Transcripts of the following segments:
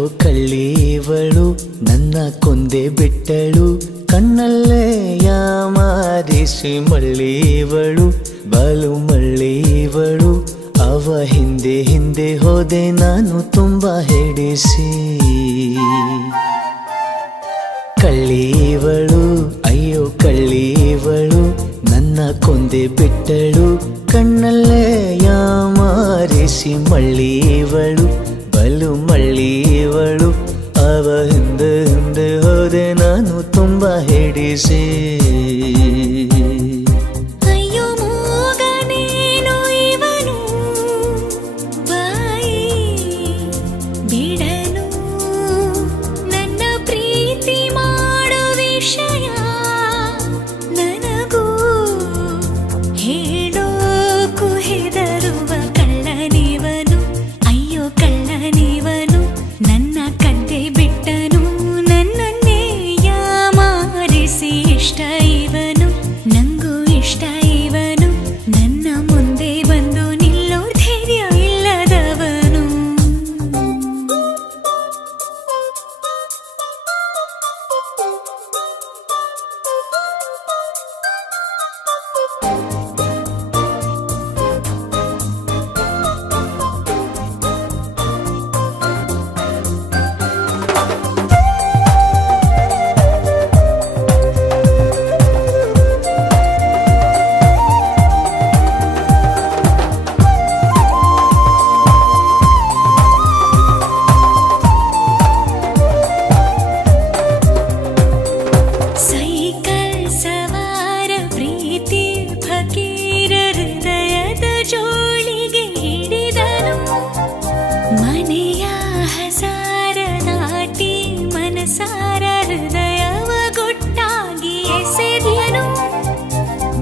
ಅಯ್ಯೋ ಕಳ್ಳೀವಳು ನನ್ನ ಕೊಂದೆ ಬಿಟ್ಟಳು, ಕಣ್ಣಲ್ಲೇ ಯಾಮಾರಿಸಿ ಮಳ್ಳೀವಳು, ಬಲು ಮಳ್ಳೀವಳು. ಅವ ಹಿಂದೆ ಹಿಂದೆ ಹೋದೆ ನಾನು ತುಂಬ ಹಿಡಿಸಿ. ಕಳ್ಳೀವಳು ಅಯ್ಯೋ ಕಳ್ಳೀವಳು ನನ್ನ ಕೊಂದೆ ಬಿಟ್ಟಳು, ಕಣ್ಣಲ್ಲೇ ಯಾಮಾರಿಸಿ ಮಳ್ಳೀವಳು, ಬಲು ಮಳ್ಳೀವಳು. ಅವ ಹಿಂದೆ ಹಿಂದೆ ಹೋದೆ ನಾನು ತುಂಬ ಹಿಡಿಸಿ.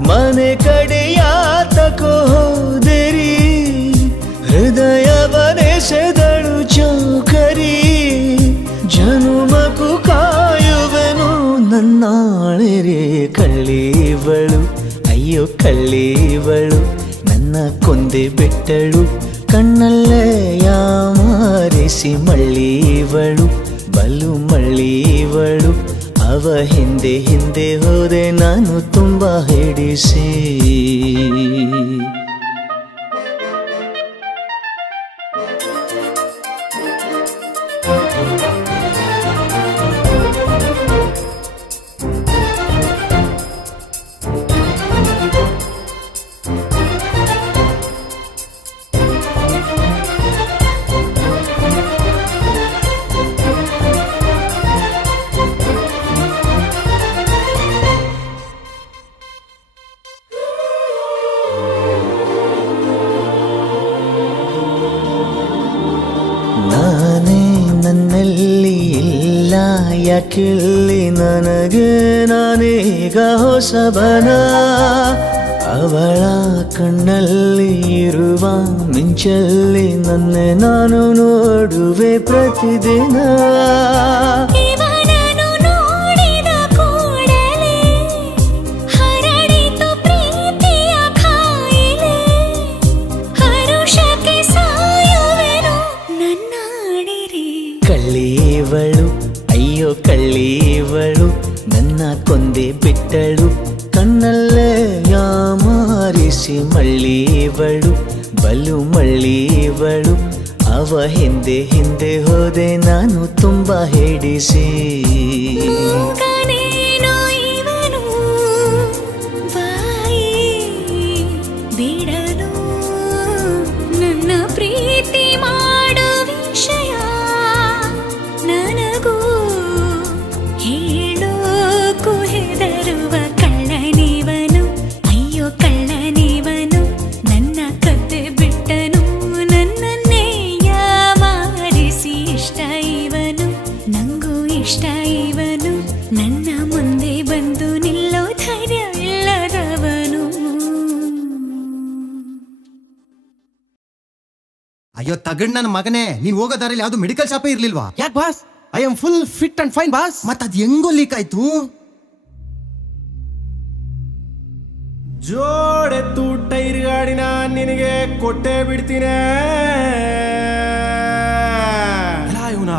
ಮನೆ ಕಡೆಯಾತಕೋ ಹೋದೆರಿ, ಹೃದಯವನೆಸೆದಳು ಚೌಕರಿ. ಜನುಮಕು ಕಾಯುವೆನು ನನ್ನಾಳೆರೆ. ಕಳ್ಳೀವಳು ಅಯ್ಯೋ ಕಳ್ಳೀವಳು ನನ್ನ ಕೊಂದೆ ಬಿಟ್ಟಳು, ಕಣ್ಣಲ್ಲೇ ಯಾಮಾರಿಸಿ ಮಳ್ಳೀವಳು, ಬಲು ಮಳ್ಳೀವಳು. ಅವ ಹಿಂದೆ ಹಿಂದೆ ಹೋದೆ ನಾನು ತುಂಬ ಹಿಡಿಸಿ. ನಾನೇ ನನ್ನಲ್ಲಿ ಇಲ್ಲ ಯಾಕಿಲ್ಲಿ ನನಗೆ, ನಾನೀಗ ಹೊಸಬನ. ಅವಳ ಕಣ್ಣಲ್ಲಿ ಇರುವ ಮಿಂಚಲ್ಲಿ ನನ್ನೆ ನಾನು ನೋಡುವೆ ಪ್ರತಿದಿನ. ಕಳ್ಳೀವಳು ಅಯ್ಯೋ ಕಳ್ಳೀವಳು ನನ್ನ ಕೊಂದೆ ಬಿಟ್ಟಳು, ಕಣ್ಣಲ್ಲೇ ಯಾಮಾರಿಸಿ ಮಳ್ಳೀವಳು, ಬಲು ಮಳ್ಳೀವಳು. ಅವ ಹಿಂದೆ ಹಿಂದೆ ಹೋದೆ ನಾನು ತುಂಬ ಹಿಡಿಸಿ. ಅಯ್ಯೋ ತಗಡ್ ನನ್ನ ಮಗನೇ, ನೀನ್ ಹೋಗೋ ದಾರಿಲಿ ಯಾವ್ದು ಮೆಡಿಕಲ್ ಶಾಪೇ ಇರ್ಲಿಲ್ವಾ? ಯಾಕೆ boss? I am full fit and fine boss. ಮತ್ ಅದ್ ಹೆಂಗೋ ಲೀಕ್ ಆಯ್ತು? ಜೋಡೆತ್ತು ಟೈರ್ ಗಾಡಿನ ನಿನಗೆ ಕೊಟ್ಟೆ ಬಿಡ್ತೀನಿ. ಇವನ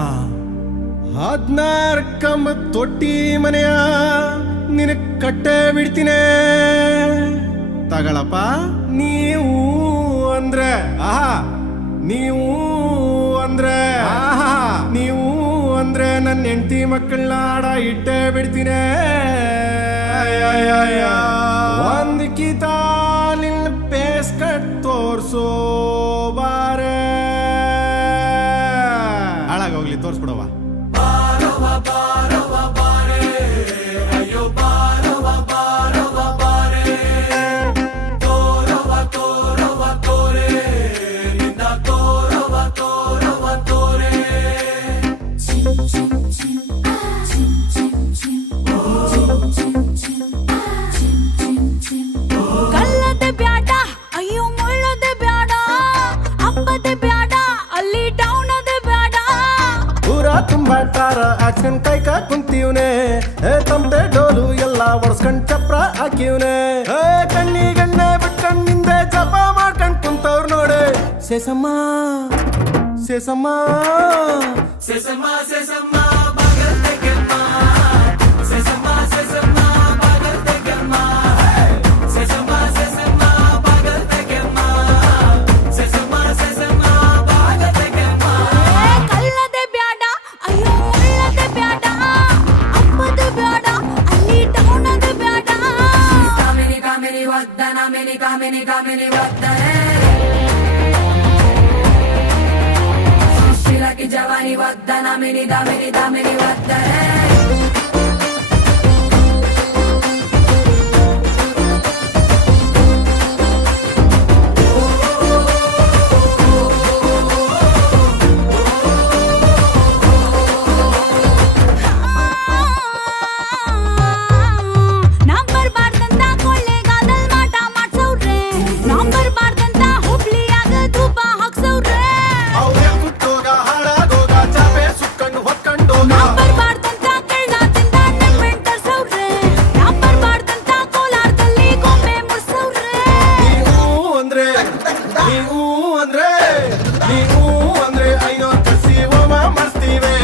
16 ಕಂಬ ತೊಟ್ಟಿ ಮನೆಯ ನಿನ ಕಟ್ಟೆ ಬಿಡ್ತೀನಿ ತಗಳಪ್ಪ. ನೀವು ಅಂದ್ರೆ ಆಹಾ, ನೀವು ಅಂದ್ರೆ ಆಹಾ, ನೀವು ಅಂದ್ರೆ ನನ್ನ ಹೆಂಡತಿ ಮಕ್ಕಳನ್ನ ಆಡ ಇಟ್ಟೆ ಬಿಡ್ತೀನಿ. ಒಂದ್ ಕಿತ ನಿನ್ನ ಪೇಸ್ ಕಟ್ ತೋರ್ಸೋ ಬಾರೆ. ಹಾಳಾಗೋಗ್ಲಿ, ತೋರ್ಸ್ಬಿಡವ. ಕಲ್ಲದೆ ಬ್ಯಾಡ, ಅಯ್ಯೋ ಮುಳ್ಳದೆ ಬ್ಯಾಡ, ಅಪ್ಪದೆ ಬ್ಯಾಡ, ಅಲ್ಲಿ ಡೌನ್ ಅದೆ ಬ್ಯಾಡ. ಪೂರ ತುಂಬಾಟಾರ ಆಕ್ಷನ್ ಕೈ ಕುಂತೀವ್ನೆ, ತಮ್ಮದೆ ಡೋಲು ಎಲ್ಲ ಒಡ್ಸ್ಕೊಂಡ್ ಚಪ್ರ ಹಾಕಿವ್ನೆ. ಕಣ್ಣಿಗಣ್ಣೆ ಬಿಟ್ಕಣ್ಣಿಂದೆ ಜಪ ಮಾಡ್ಕೊಂಡ್ ಕುಂತವ್ರ ನೋಡೆ. ಸೇಸಮ್ಮ ಸೇಸಮ್ಮ ಸೇಸಮ್ಮ ಸೇಸಮ್ಮ ಬಾಗಲ್ ತೆಗೆಮ್ಮ, ಸೇಸಮ್ಮ ಸೇಸಮ್ಮ ಬಾಗಲ್ ತೆಗೆಮ್ಮ, ಸೇಸಮ್ಮ ಸೇಸಮ್ಮ ಬಾಗಲ್ ತೆಗೆಮ್ಮ, ಸೇಸಮ್ಮ ಸೇಸಮ್ಮ ಬಾಗಲ್ ತೆಗೆಮ್ಮ. ಕಲ್ಲದೆ ಬ್ಯಾಡ, ಅಯ್ಯೋ ಮುಳ್ಳದೆ ಬ್ಯಾಡ, ಅಪ್ಪದೆ ಬ್ಯಾಡ, ಅಲ್ಲಿ ಡೌನ್ ಅದೆ ಬ್ಯಾಡ. ಕಾಮಿನಿ ಕಾಮಿನಿ ವದ್ದನ ಮಿನಿ ಕಾಮಿನಿ ಕಾಮಿನಿ ವದ್ದನೆ, ಸುಶೀಲಕಿ ಜವಾನಿ ವದ್ದನ ಮಿನಿ ದಾಮಿನಿ ದಾಮಿನಿ ವದ್ದನೆ. ನಂಬರ್ ಬಾರ್ದಂತ ಕೊಳ್ಳೆಗಾದಲ್ ಮಾಟ ಮಾಡ್ಸವ್ರೆ, ನಂಬರ್ ಬಾರ್ದಂತ ಹುಬ್ಳಿಯಾಗ ಧೂಪ ಹಾಕ್ಸವ್ರೆ. ಕುಟ್ಟೋಗ ಹಾಳಾಗೋಗ ಚಾಪೆ ಸುಕ್ಕಂಡು ಹೊತ್ಕೊಂಡೋಗ. ನಂಬರ್ ಬಾರ್ದಂತ ಕಳ್ಳದಿಂದ ನೆನ್ಮೆಂಟ್ ತರ್ಸವ್ರೆ, ನಂಬರ್ ಬಾರ್ದಂತ ಕೋಲಾರದಲ್ಲಿ ಗೊಂಬೆ ಮುರ್ಸವ್ರೆ. ನೀವು ಅಂದ್ರೆ ನೀವು ಅಂದ್ರೆ ನೀವು ಅಂದ್ರೆ ಐನೋರ್ ಕಸಿ ಹೋಮ ಮಾಡಿಸ್ತೀವಿ.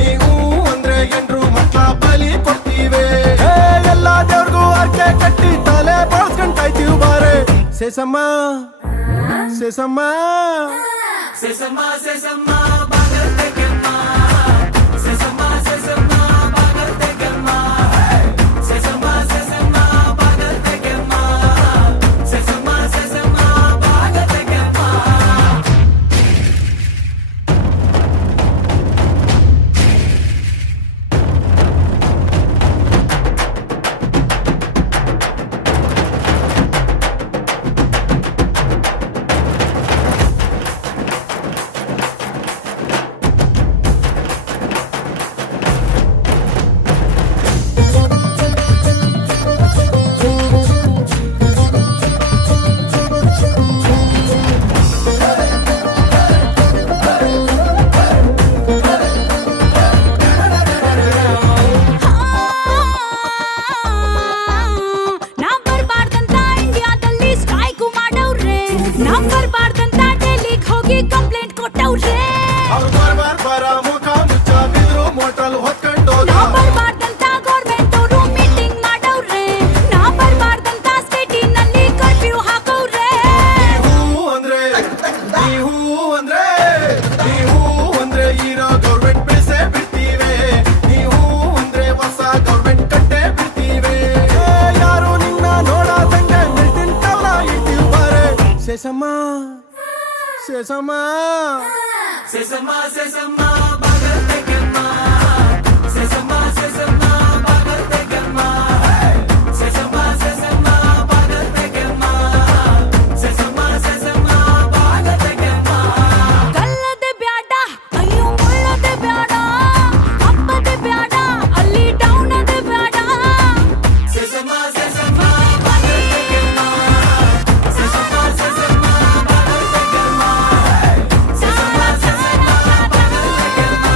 ನೀವು ಅಂದ್ರೆ ಎಂಡ್ರು ಮಕ್ಳ ಬಲಿ ಕೊಡ್ತೀವಿ. ಎಲ್ಲ ದೇವ್ರಿಗೂ ಅರ್ಕೆ ಕಟ್ಟಿ ತಲೆ ಬಳಸ್ಕೊಂಡ್ ಕಾಯ್ತೀವಿ ಬಾರೆ. ಸೇಸಮ್ಮ ಸೇಸಮ್ಮ ಸೇಸಮ್ಮ ಸೇಸಮ್ಮ ಬಾಗಲ್ ತೆಗೆಮ್ಮ, ಸೇಸಮ್ಮ ಸೇಸಮ್ಮ ಬಾಗಲ್ ತೆಗೆಮ್ಮ, ಸೇಸಮ್ಮ ಸೇಸಮ್ಮ ಬಾಗಲ್ ತೆಗೆಮ್ಮ, ಸೇಸಮ್ಮ ಸೇಸಮ್ಮ ಬಾಗಲ್ ತೆಗೆಮ್ಮ. ನಂಬರ್ ಬಾರ್ದಂತ ಇಂಡಿಯಾದಲ್ಲಿ ಸ್ಟ್ರೈಕು ಮಾಡವ್ರೆ, ನಂಬರ್ ಬಾರ್ದಂತ ಡೆಲ್ಲಿಗ್ ಹೋಗಿ ಕಂಪ್ಲೇಂಟ್ ಕೊಟ್ಟವ್ರೆ. ಅವ್ರು ಬರ ಮುಖ ಮುಚ್ಚ ಬಿದ್ರು ಮೋಟಲ್ ಹೊತ್ಕೊಂಡೋಗ. ನಂಬರ್ ಬಾರ್ದಂತ ಗೌರ್ಮೆಂಟ್ ಅವರು ಮೀಟಿಂಗ್ ಮಾಡವ್ರೆ, ನಂಬರ್ ಬಾರ್ದಂತ ಸ್ಟೇಟಿನಲ್ಲಿ ಕರ್ಫ್ಯೂ ಹಾಕವ್ರೆ. ನೀವು ಅಂದ್ರೆ ನೀವು ಅಂದ್ರೆ ನೀವು ಅಂದ್ರೆ ಇರೋ ಗೌರ್ಮೆಂಟ್ ಬಿಡಿಸೇ ಬಿಡ್ತೀವಿ. ನೀವು ಅಂದ್ರೆ ಹೊಸ ಗೌರ್ಮೆಂಟ್ ಕಟ್ಟೆ ಬಿಡ್ತೀವಿ. ಯಾರು ನಿನ್ನ ನೋಡದಂಗೆ ಮಿಲ್ಟಿನ್ ಕವಲ ಇಡ್ತೀವಿ ಬಾರೆ. ಸೇಸಮ್ಮ ಸೇಸಮ್ಮ ಸೇಸಮ್ಮ ಸೇಸಮ್ಮ ಬಾಗಲ್ ತೆಗೆಮ್ಮ, ಸೇಸಮ್ಮ ಸೇಸಮ್ಮ ಬಾಗಲ್ ತೆಗೆಮ್ಮ, ಸೇಸಮ್ಮ ಸೇಸಮ್ಮ ಬಾಗಲ್ ತೆಗೆಮ್ಮ, ಸೇಸಮ್ಮ ಸೇಸಮ್ಮ ಬಾಗಲ್ ತೆಗೆಮ್ಮ. ಕಲ್ಲದೆ ಬ್ಯಾಡ, ಅಯ್ಯೋ ಮುಳ್ಳದೆ ಬ್ಯಾಡ, ಅಪ್ಪದೆ ಬ್ಯಾಡ, ಅಲ್ಲಿ ಡೌನ್ ಅದೆ ಬ್ಯಾಡ. ಸೇಸಮ್ಮ ಸೇಸಮ್ಮ ಬಾಗಲ್ ತೆಗೆಮ್ಮ, ಸೇಸಮ್ಮ ಸೇಸಮ್ಮ ಬಾಗಲ್ ತೆಗೆಮ್ಮ, ಸೇಸಮ್ಮ ಸೇಸಮ್ಮ ಬಾಗಲ್ ತೆಗೆಮ್ಮ,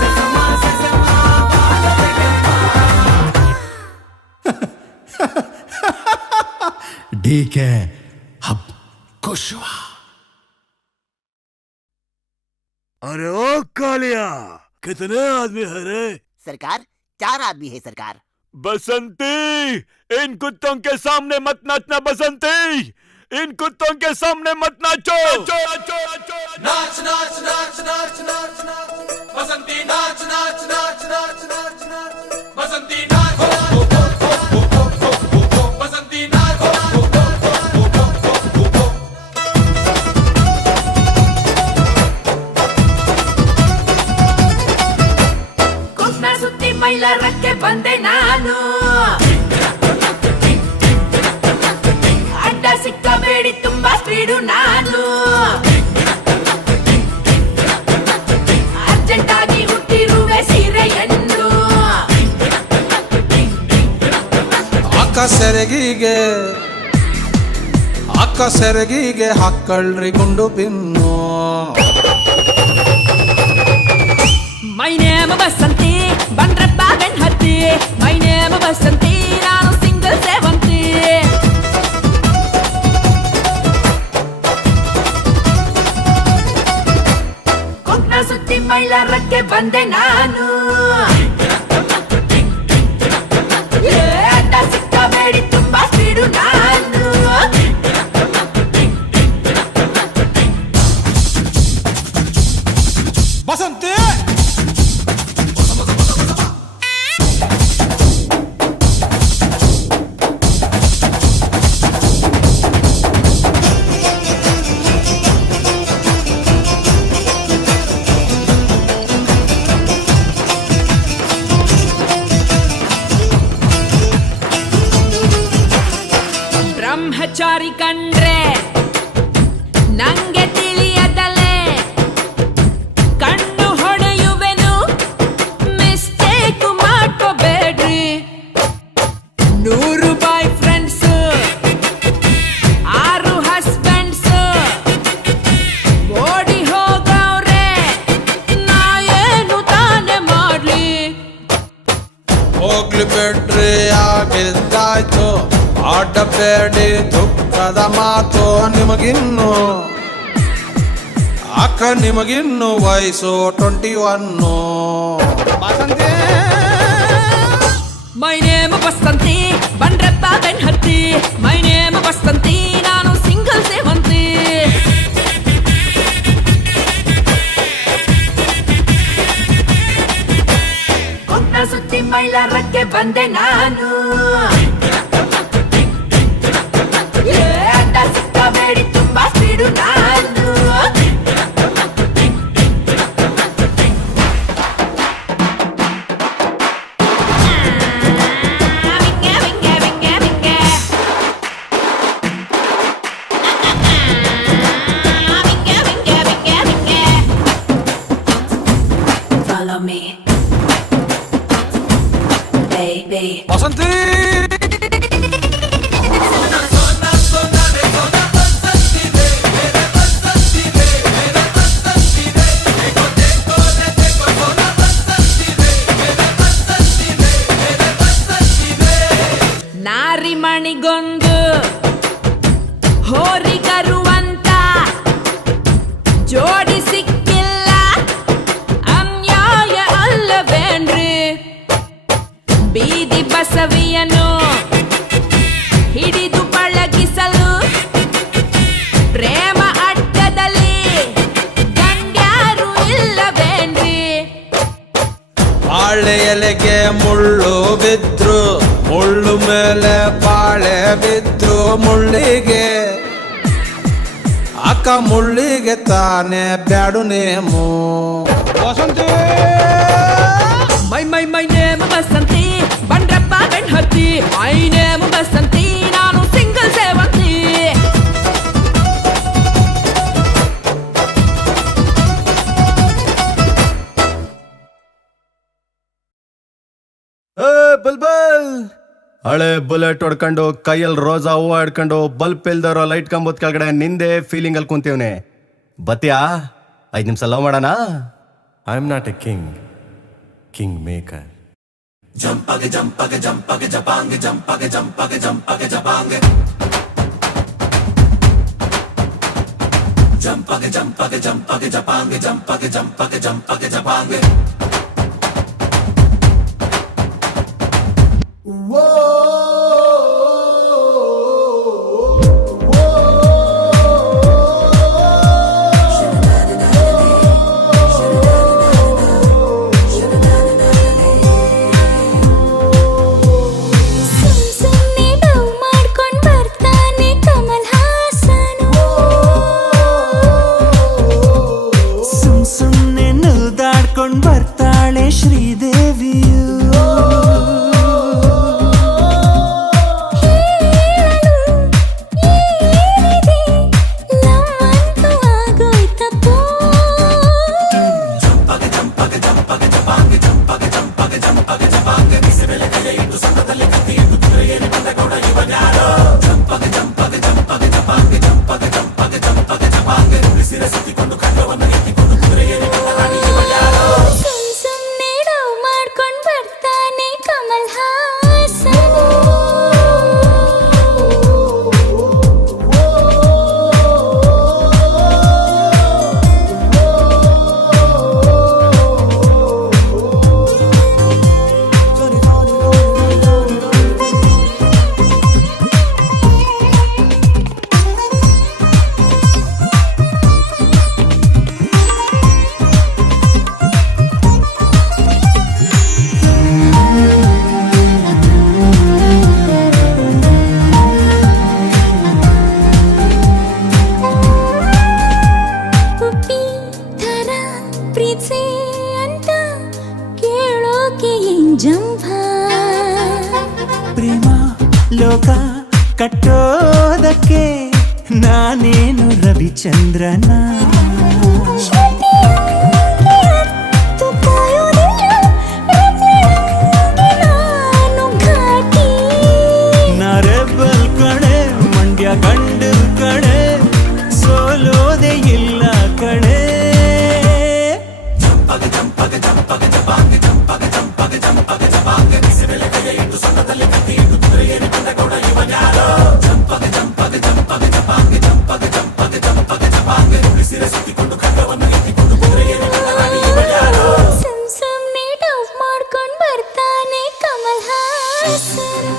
ಸೇಸಮ್ಮ ಸೇಸಮ್ಮ ಬಾಗಲ್ ತೆಗೆಮ್ಮ. ಡಿಕೆ ಹಬ್ ಖುಷ್ವಾ. अरे ओ कालिया कितने आदमी है रे? सरकार 4 आदमी है सरकार। बसंती, इन कुत्तों के सामने मत नाचना बसंती, इन कुत्तों के सामने मत नाचो। नाच नाच नाच नाच नाच नाच बसंती नाच नाच नाच नाच नाच नाच बसंती नाच बसंती नाच ಕುಸ್ನ ಸುತ್ತಿ ಮೈಲಾರಕ್ಕೆ ಬಂದೆ ನಾನು ಅಡ್ಡ ಸಿಕ್ಕಬೇಡಿ ತುಂಬಾ ಸ್ಪೀಡು ನಾನು ಅರ್ಜೆಂಟ್ ಆಗಿ ಹುಟ್ಟಿರುವೆ ಸೀರೆಯನ್ನು ಅಕ್ಕ ಸೆರಗಿಗೆ ಹಾಕಳ್ರಿ ಗುಂಡು ಪಿನ್ನು. ಮೈ ನೇಮ್ ಬಸಂತಿ ಬಂದ್ರಪ್ಪ ಬೆನ್ ಹತ್ತಿ ಮೈ ನೇಮ್ ಬಸಂತಿ ನಾನು ಸಿಂಗಲ್ ಸೇವಂತಿ ಕುಸ್ನ ಸುತ್ತಿ ಮೈಲಾರಕ್ಕೆ ಬಂದೆ ನಾನು ಅಡ್ಡ ಸಿಕ್ಕಬೇಡಿ ತುಂಬಾ ಸ್ಪೀಡು ನಾನು ಬಸಂತಿ ಬ್ರಹ್ಮಚಾರಿ ಕಂಡ್ರೆ ನಂಗೆ ತಿಳಿಯದಲೆ ಕಣ್ಣು ಹೊಡೆಯುವೆನು ಮಿಸ್ಟೇಕ್ ಮಾಡ್ಕೋಬೇಡ್ರಿ 100 ಬಾಯ್ ಫ್ರೆಂಡ್ಸ್ 6 ಹಸ್ಬೆಂಡ್ಸ್ ಓಡಿ ಹೋಗವ್ರೆ ನಾ ಏನು ತಾನೇ ಮಾಡ್ಲಿ ಹೋಗ್ಲಿ ಬಿಡ್ರಿ ಆಗಿದ್ದಾಯ್ತು, ಆಡಬೇಡಿ ದುಃಖದ ಮಾತು. ನಿಮಗಿನ್ನು ಅಕ್ಕ ನಿಮಗಿನ್ನು ವಯಸ್ಸು 21. ಬಸಂತಿ ಮೈ ನೇಮ್ ಬಸಂತಿ ಬಂದ್ರಪ್ಪ ಬೆನ್ ಹತ್ತಿ ಮೈ ನೇಮ್ ಬಸಂತಿ ನಾನು ಸಿಂಗಲ್ ಸೇವಂತಿ ಕುಸ್ನ ಸುತ್ತಿ ಮೈಲಾರಕ್ಕೆ ಬಂದೆ ನಾನು ಅಡ್ಡ ಸಿಕ್ಕಬೇಡಿ ತುಂಬಾ ಸ್ಪೀಡು ನಾನು ವಿಂಗೆ ವಿಂಗೆ ವಿಂಗೆ ವಿಂಗೆ ವಿಂಗೆ ವಿಂಗೆ ವಿಂಗೆ ವಿಂಗೆ Follow me, baby. ಬಸಂತಿ ನಾರಿ ಮಣಿಗೊಂದು ಹೋರಿಗರುವಂತ ಜೋಡಿ ಸಿಕ್ಕಿಲ್ಲ ಅನ್ಯಾಯ ಅಲ್ಲವೇನ್ರಿ ಬೀದಿ ಬಸವಿಯನು ಹಿಡಿದು ಪಳಗಿಸಲು ಪ್ರೇಮ ಅಡ್ಡದಲ್ಲಿ ಗಂಡ್ಯಾರು ಇಲ್ಲವೇನ್ರಿ ಬಾಳೆ ಎಲೆಗೆ ಮುಳ್ಳು ಬಿದ್ರು, ಮುಳ್ಳು ಮೇಲೆ ಬಾಳೆ ಬಿದ್ರು ಮುಳ್ಳಿಗೆ. ಅಕ್ಕ ಮುಳ್ಳಿಗೆ ತಾನೇ bad name. Basanti my my my name Basanti ಬಂದ್ರಪ್ಪ ಬೆನ್ ಹತ್ತಿ ಮೈ ನೇಮ್ ಬಸಂತಿ ನಾನು ಸಿಂಗಲ್ ಸೇವಂತಿ ಬಲ್ಬಲ್ ಹಳೆ ಬುಲೆಟ್ ಹೊಡ್ಕೊಂಡು ಕೈಯಲ್ಲಿ ರೋಜಾ ಹೂವು ಹಿಡ್ಕೊಂಡು ಬಲ್ಪ್ ಇಲ್ದರೋ ಲೈಟ್ ಕಂಬದ ಕೆಳಗಡೆ ನಿಂದೆ ಫೀಲಿಂಗ್ ಅಲ್ಲಿ ಕುಂತೀವ್ನೆ. ಬತ್ತೀಯಾ 5 ನಿಮಿಷ ಲವ್ ಮಾಡೋಣ? I am not a king, king maker. ಜಂಪಗೆ ಜಂಪಗೆ ಜಂಪಗೆ ಜಪಾಂಗೆ ಜಂಪಗೆ ಜಂಪಗೆ ಜಂಪಗೆ ಜಪಾಂಗೆ ಜಂಪಗೆ ಜಂಪಗೆ ಜಂಪಗೆ ಜಪಾಂಗೆ ಜಂಪಗೆ ಜಂಪಗೆ ಜಂಪಗೆ ಜಪಾಂಗೆ ಸುಮ್ನೆ ಡವ್ ಮಾಡ್ಕೊಂಡ್ ಬರ್ತಾನೆ ಕಮಲ್ ಹಾಸನ್. ಪುಪ್ಪಿ ಥರ ಪ್ರೀತ್ಸೆ ಅಂತ ಕೇಳೋಕೆ ಏನ್ ಜಂಭ. ಪ್ರೇಮ ಲೋಕ ಕಟ್ಟೋದಕ್ಕೆ ನಾನೇನು ರವಿಚಂದ್ರನ. ಶ್ರುತಿಯಂಗೆ ಹತ್ತು ಕಾಯೋದಿಲ್ಲ, ರತಿಯಂಗೆ ನಾನು ಘಾಟಿ. ನರೆಬಲ್ ಕಡೆ ಮಂಡ್ಯ ಗಂಡು ಕಡೆ ಸೋಲೋದೆ ಇಲ್ಲ ಕಡೆ. ಸುಮ್ನೆ ಡವ್ ಮಾಡ್ಕೊಂಡ್ ಬರ್ತಾನೆ ಕಮಲ್ ಹಾಸನ್.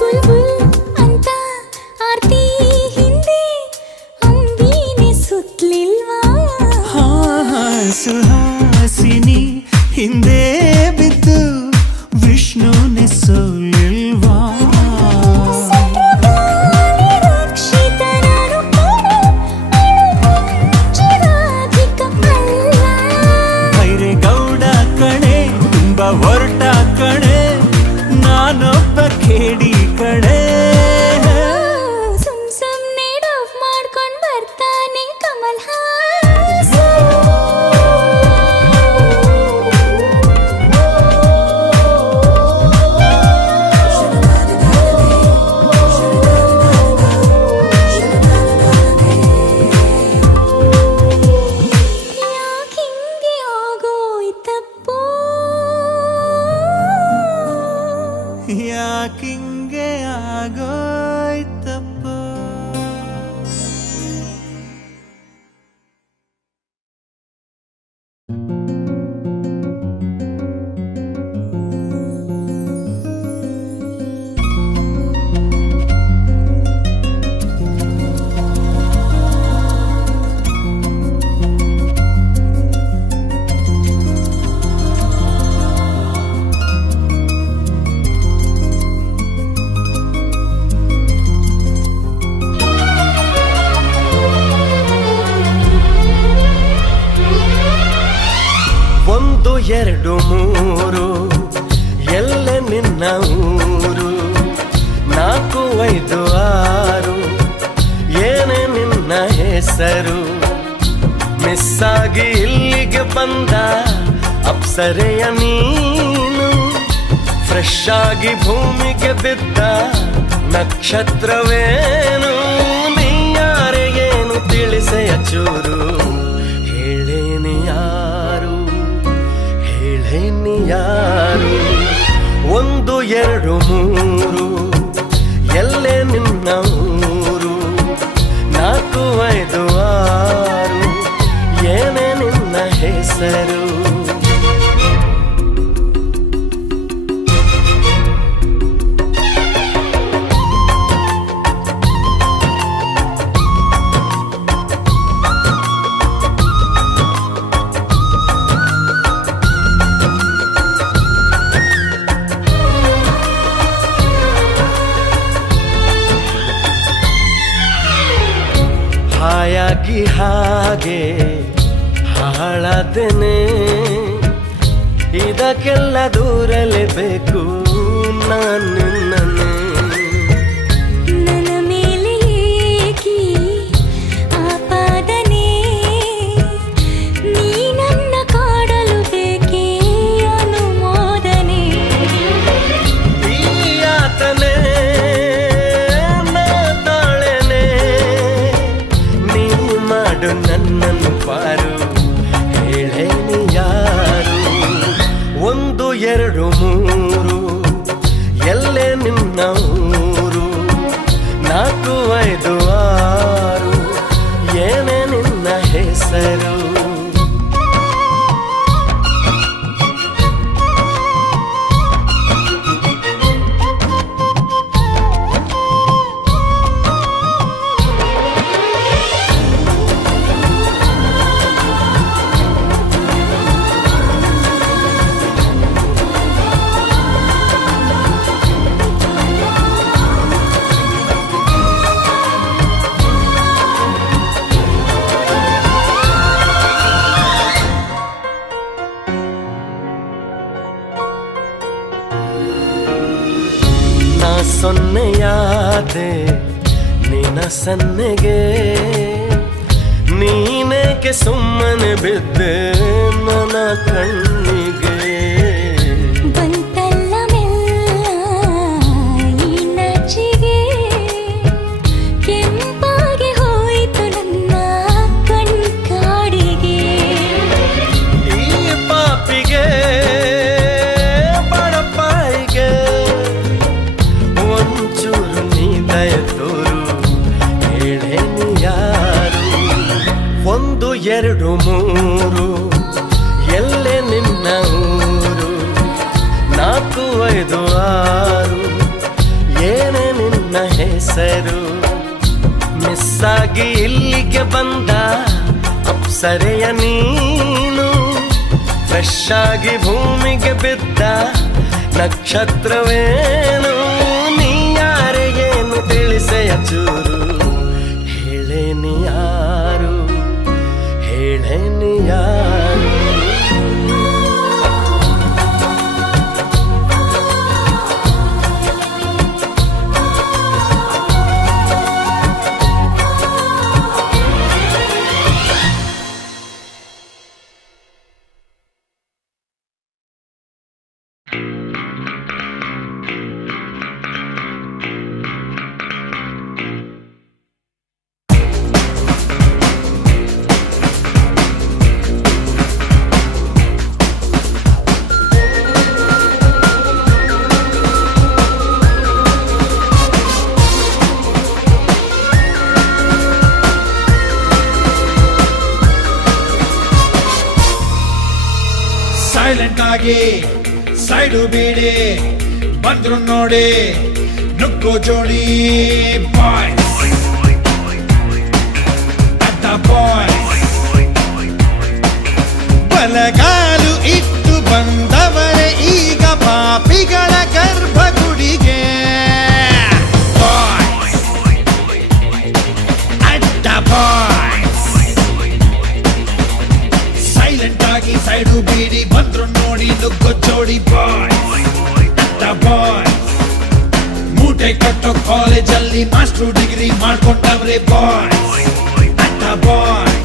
ಬುಲ್ಬುಲ್ ಅಂತ ಆರ್ತಿ ಹಿಂದೆ ಅಂಬಿನೆ ಸುತ್ತಲಿಲ್ವಾ. ಸುಹಾಸಿನಿ ಹಿಂದೆ ಬಿದ್ದು ವಿಷ್ಣುನೆ ಸೋಲಿಲ್ವಾ. ಸತ್ಯಗಾಮಿ ರಕ್ಷಿತ ನಾನು ಕಣೆ, ಅಳುಮುಂಚಿರಾಧಿಕ ಅಲ್ಲ. ಗೌಡ ಕಣೆ ತುಂಬ ಹೊರಟ ಕಣೆ ನಾನೊಬ್ಬ ಕೇಡಿ ಕಣೆ. ಸುಮ್ನೆ ಡವ್ ಮಾಡ್ಕೊಂಡ್ ಬರ್ತಾನೆ ಕಮಲ್ ಹಾಸನ್. ಯಾಕಿಂಗೆ ಆಗೋಯ್ತಪ್ಪೋ, ಯಾಕಿಂಗೆ ಆಗೋಯ್ತಪ್ಪ. ಒಂದು ಎರಡು ಮೂರು ಎಲ್ಲ ನಿನ್ನ ಊರು, ನಾಲ್ಕು ಐದು ಆರು ಏನೇ ನಿನ್ನ ಹೆಸರು. ಮಿಸ್ ಆಗಿ ಇಲ್ಲಿಗೆ ಬಂದ ಅಪ್ಸರೆಯ ನೀನು, ಫ್ರೆಶ್ ಆಗಿ ಭೂಮಿಗೆ ಬಿದ್ದ ನಕ್ಷತ್ರವೇನು. ನೀಯಾರೆ ಏನು ತಿಳಿಸೆಯ ಚೂರು, ಹೇಳೇನಿ ಯಾರು, ಹೇಳೇನಿ ಯಾರು. ಒಂದು ಎರಡು ಮೂರು ಎಲ್ಲೇ ನಿನ್ನ ಊರು, ನಾಲ್ಕು ಐದು ಆರು ಏನೇ ನಿನ್ನ ಹೆಸರು. ಹಾಯಾಗಿ ಹಾಗೆ ಹಾಳಾದೇನೆ, ಇದಕ್ಕೆಲ್ಲ ದೂರಲೇಬೇಕು ನಾನು ನಿನ್ನನ್ನೇ. ನನ್ನ ಮೇಲೆ ಏಕೆ ಆಪಾದನೆ, ನೀ ನನ್ನ ಕಾಡಲು ಬೇಕೇ ಅನುಮೋದನೆ. ಈ ಯಾತನೆ ನಾ ತಾಳೆನೆ, ನೀ ಮಾಡು ನನ್ನನ್ನು ಪಾರು, ಹೇಳೇನಿ ಯಾರು. 1 2 3 ಎಲ್ಲೇ ನಿನ್ನ ಊರು, 4 5 6 ಏನೇ ನಿನ್ನ ಹೆಸರು. ನಾ ಸೊನ್ನೆಯಾದೆ ನಿನ್ನ ಸನ್ನೆಗೆ, ನೀನೇಕೆ ಸುಮ್ಮನೆ ಬಿದ್ದೆ ನನ್ನ ಕಣ್ಣಿಗೆ. ಬಂತಲ್ಲ ಮೆಲ್ಲ ಈ ನಚಿಗೆ, ಕೆಂಪಾಗಿ ಹೋಯಿತು ನನ್ನ ಕಣ್ಕಾಡಿಗೆ. ಈ ಪಾಪಿಗೆ ಬಡಪಾಯಿಗೆ ಒಂಚೂರು ನೀ ದಯ ತೋರು, ಹೇಳೇನಿ ಯಾರು. 1 2 3 ಎಲ್ಲೇ ನಿನ್ನ ಊರು, 4 5 6 ಏನೇ ನಿನ್ನ ಹೆಸರು. ಮಿಸ್ಸಾಗಿ ಇಲ್ಲಿಗೆ ಬಂದ ಅಪ್ಸರೆಯ ನೀನು, ಫ್ರೆಶ್ ಆಗಿ ಭೂಮಿಗೆ ಬಿದ್ದ ನಕ್ಷತ್ರವೇನು. ನೀ ಯಾರೇ ಏನು ತಿಳಿಸೆಯ ಚೂರು, ಹೇಳೇನಿ ಯಾರು, ಹೇಳೇನಿ ಯಾರು. ಸೈಲೆಂಟ್ ಆಗಿ ಸೈಡು ಬೇಡಿ ಬಂದ್ರು ನೋಡಿ ನುಗ್ಗೋ ಜೋಡಿ ಬಾಯ್ಸ್ ಅಡ್ಡ ಬಾಯ್ಸ್. ಬಲಗಾಲು ಇಟ್ಟು ಬಂದವರೇ ಈಗ ಪಾಪಿಗಳ ಗರ್ಭಗುಡಿಗೆ. ಬಾಯ್ಸ್ ಅಡ್ಡ ಬಾಯ್ಸ್. ಸೈಲೆಂಟ್ ಆಗಿ ಸೈಡು ಬೀಡಿ ಬಂದ್ರು ನೋಡಿ ನುಗ್ಗೋ ಜೋಡಿ ಬಾಯ್ಸ್ ಅಡ್ಡ ಬಾಯ್ಸ್. ಮೂಟೆ ಕಟ್ಟೋ ಕಾಲೇಜಲ್ಲಿ ಮಾಸ್ಟರ್ ಡಿಗ್ರಿ ಮಾಡ್ಕೊಂಡವ್ರೆ ಬಾಯ್ಸ್ ಅಡ್ಡ ಬಾಯ್ಸ್.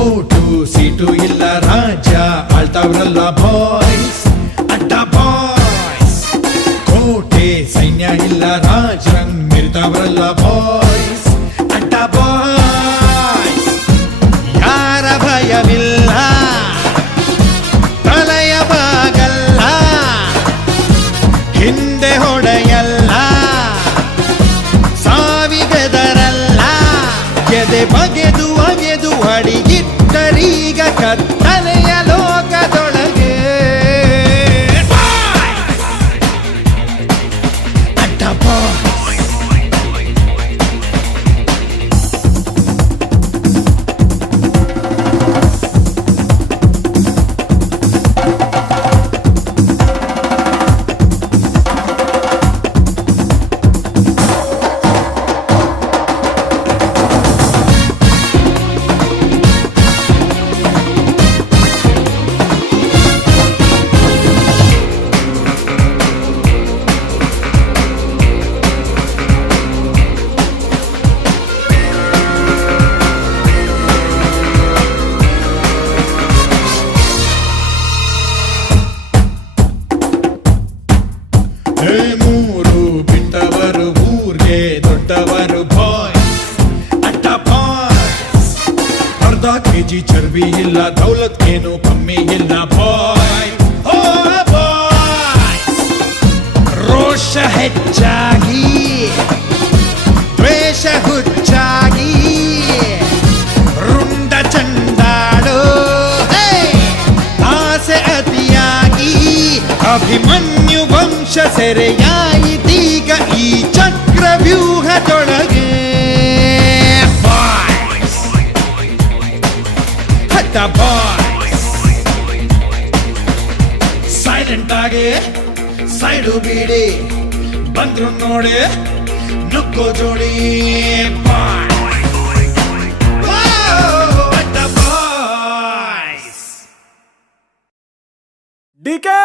ಓಟು ಸೀಟು ಇಲ್ಲ ರಾಜ್ಯ ಆಳ್ತಾವ್ರಲ್ಲ ಬಾಯ್ಸ್ ಅಡ್ಡ ಬಾಯ್ಸ್. ಕೋಟೆ ಸೈನ್ಯ ಇಲ್ಲ ರಾಜ್ರಂಗ್ ಮಿರ್ತಾವ್ರಲ್ಲ ಬಾಯ್ಸ್ ಅಡ್ಡ ಬಾಯ್ಸ್. ಯಾರ ಭಯವಿಲ್ಲ ತಲೆಯ ಬಾಗಲ್ಲ, ಹಿಂದೆ ಹೊಡೆಯಲ್ಲ ಸಾವಿಗೆದರಲ್ಲ. ಬಗೆದು ಅಗೆದು ಅಡಿಗಿಟ್ಟರೀಗ ಕತ್ತಲೆಯ ಲೋಕದೊಳಗೆ ಅಡ್ಡ ಬಾಯ್ಸ್. ಮೂರು ಬಿಟ್ಟವರು ಊರ್ಗೆ ದೊಡ್ಡವರು ಬಾಯ್ಸ್ ಅಡ್ಡ ಬಾಯ್ಸ್. ಅರ್ಧ ಕೆಜಿ ಚರ್ಬಿ ಇಲ್ಲ ದೌಲತ್ಗೇನು ಕಮ್ಮಿ ಇಲ್ಲ ಬಾಯ್ ಓ ಬಾಯ್ಸ್. ರೋಷ ಹೆಚ್ಚಾಗಿ ದ್ವೇಷ ಹುಚ್ಚಾಗಿ ರುಂಡ ಚಂಡಾಡೋ ಆಸೆ ಅತಿಯಾಗಿ ಅಭಿಮನ್ಯು ವಂಶ ಸೆರೆಯಾಯಿತೀಗ ಈ ಚಕ್ರವ್ಯೂಹದೊಳಗೆ ಬಾಯ್ಸ್ ಹಟ್ಟ ಬಾಯ್ಸ್. ಸೈಲೆಂಟ್ ಆಗಿ ಸೈಡು ಬೀಡಿ ಬಂದ್ರು ನೋಡಿ ನುಗ್ಗೋ ಜೋಡಿ ಬಾಯ್ಸ್. ಹಟ್ಟ ಬಾಯ್ಸ್. ಡಿಕೆ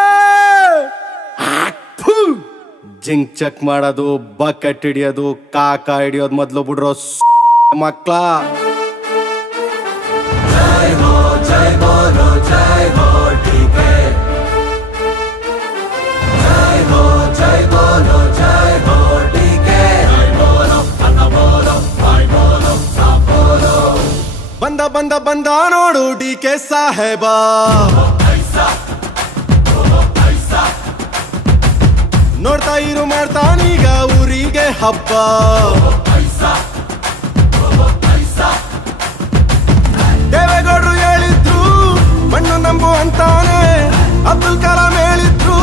ಜಿಂಕ್ ಚೆಕ್ ಮಾಡೋದು ಬಕೆಟ್ ಹಿಡಿಯೋದು ಕಾಕ ಹಿಡಿಯೋದು ಮೊದಲು ಬಿಡ್ರೋ ಮಕ್ಳ. ಬಂದ ಬಂದ ಬಂದ ನೋಡು ಡಿಕೆ ಸಾಹೇಬ, ನೋಡ್ತಾ ಇರು ಮಾಡ್ತಾನೀಗ ಊರಿಗೆ ಹಬ್ಬ. ದೇವೇಗೌಡರು ಹೇಳಿದ್ರು ಮಣ್ಣು ನಂಬು ಅಂತಾನೆ, ಅಬ್ದುಲ್ ಕಲಾಂ ಹೇಳಿದ್ರು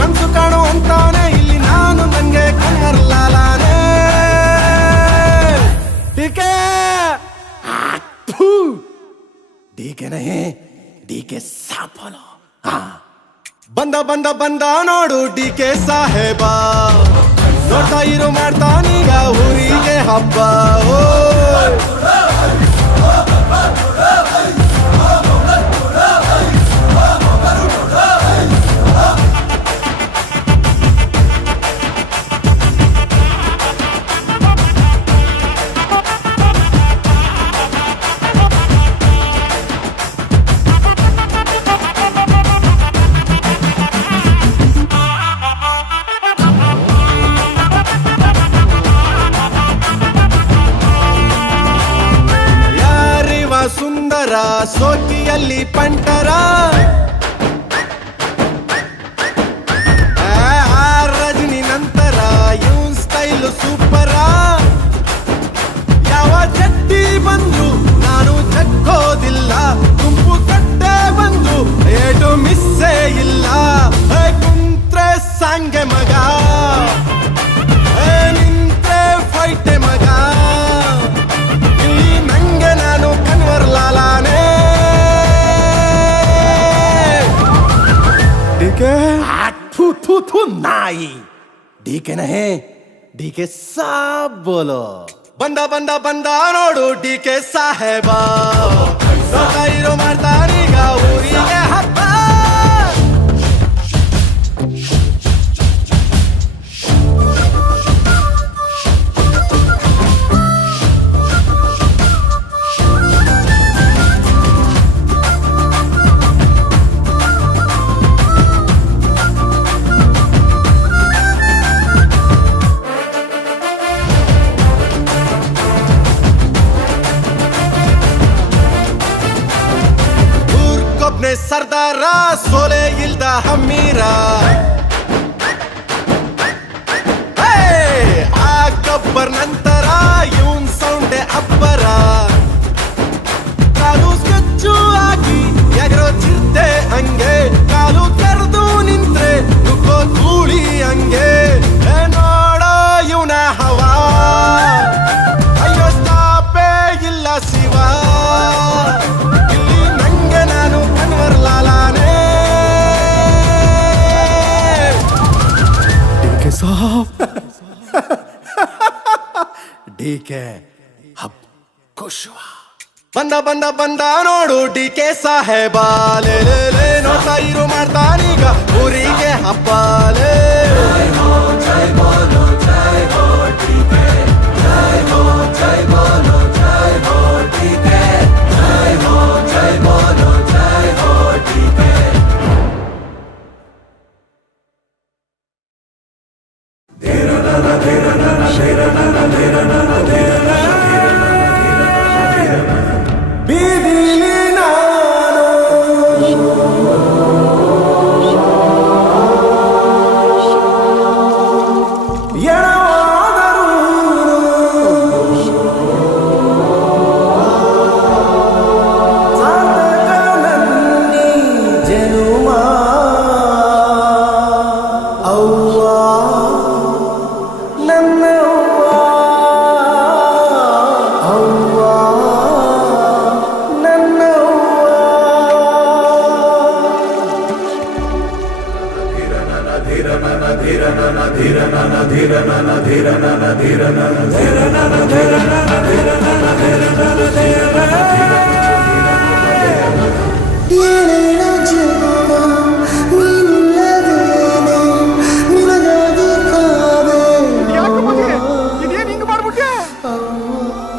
ಕನ್ಸು ಕಾಣು ಅಂತಾನೆ, ಇಲ್ಲಿ ನಾನು ನಂಗೆ ಕಣ್ಣರ್ಲಾಲಾನೆ. ಡಿಕೆ ಡಿಕೆ ನಹಿ ಡಿಕೆ ಸಾಪಲೋ. ಬಂದ ಬಂದ ಬಂದ ನೋಡು ಡಿಕೆ ಸಾಹೇಬ, ನೋಡ್ತಾ ಇರು ಮಾಡ್ತಾನೀಗ ಊರಿಗೆ ಹಬ್ಬ. ಓ ಸುಂದರ ಸೋಕಿಯಲ್ಲಿ ಪಂಟರ, ರಜನಿ ನಂತರ ಇವನ್ ಸ್ಟೈಲು ಸೂಪರ. ಯಾವ ಚಟ್ಟಿ ಬಂದ್ರು ನಾನು ಚಕ್ಕೋದಿಲ್ಲ, ಗುಂಪು ಕಟ್ಟೆ ಬಂದು ಏಟು ಮಿಸ್ಸೇ ಇಲ್ಲ. ಕುಂತ್ರೆ ಸಾಂಗೆ ಮಗ, ನಿಂತ್ರೆ ಫೈಟೆ ಮಗ, ಇಲ್ಲಿ ನಂಗೆ ನಾನು ಕನ್ವರ್ಲಾಲಾನೆ. ಡಿಕೆ ಥು ಥು ಥು ನಾಯಿ, ಡಿಕೆ ನಹೇ ಡಿಕೆ ಸಾಬ್ ಬೋಲೋ. ಬಂದ ಬಂದ ಬಂದ ನೋಡು ಡಿಕೆ ಸಾಹೇಬ, ನೋಡ್ತಾ ಇರೋ ಮಾಡ್ತಾನೀಗ ಊರಿಗೆ ಹಬ್ಬ. ಸರ್ದಾರ ಸೋಲೆ ಇಲ್ದ ಹಮ್ಮೀರ, ಆ ಗಬ್ಬರ್ ನಂತರ ಇವನ್ ಸೌಂಡೆ ಅಬ್ಬರ. ಡಿಕೆ ಹಬ್ ಖುಷ್ವ ಬಂದ ಬಂದ ಬಂದ ನೋಡು ಡಿಕೆ ಸಾಹೇಬ ಲೇ ಲೇ ಲೇ ನೋಡ್ತಾ ಇರು ಮಾಡ್ತಾನೀಗ ಊರಿಗೆ ಹಬ್ಬಾಲೇ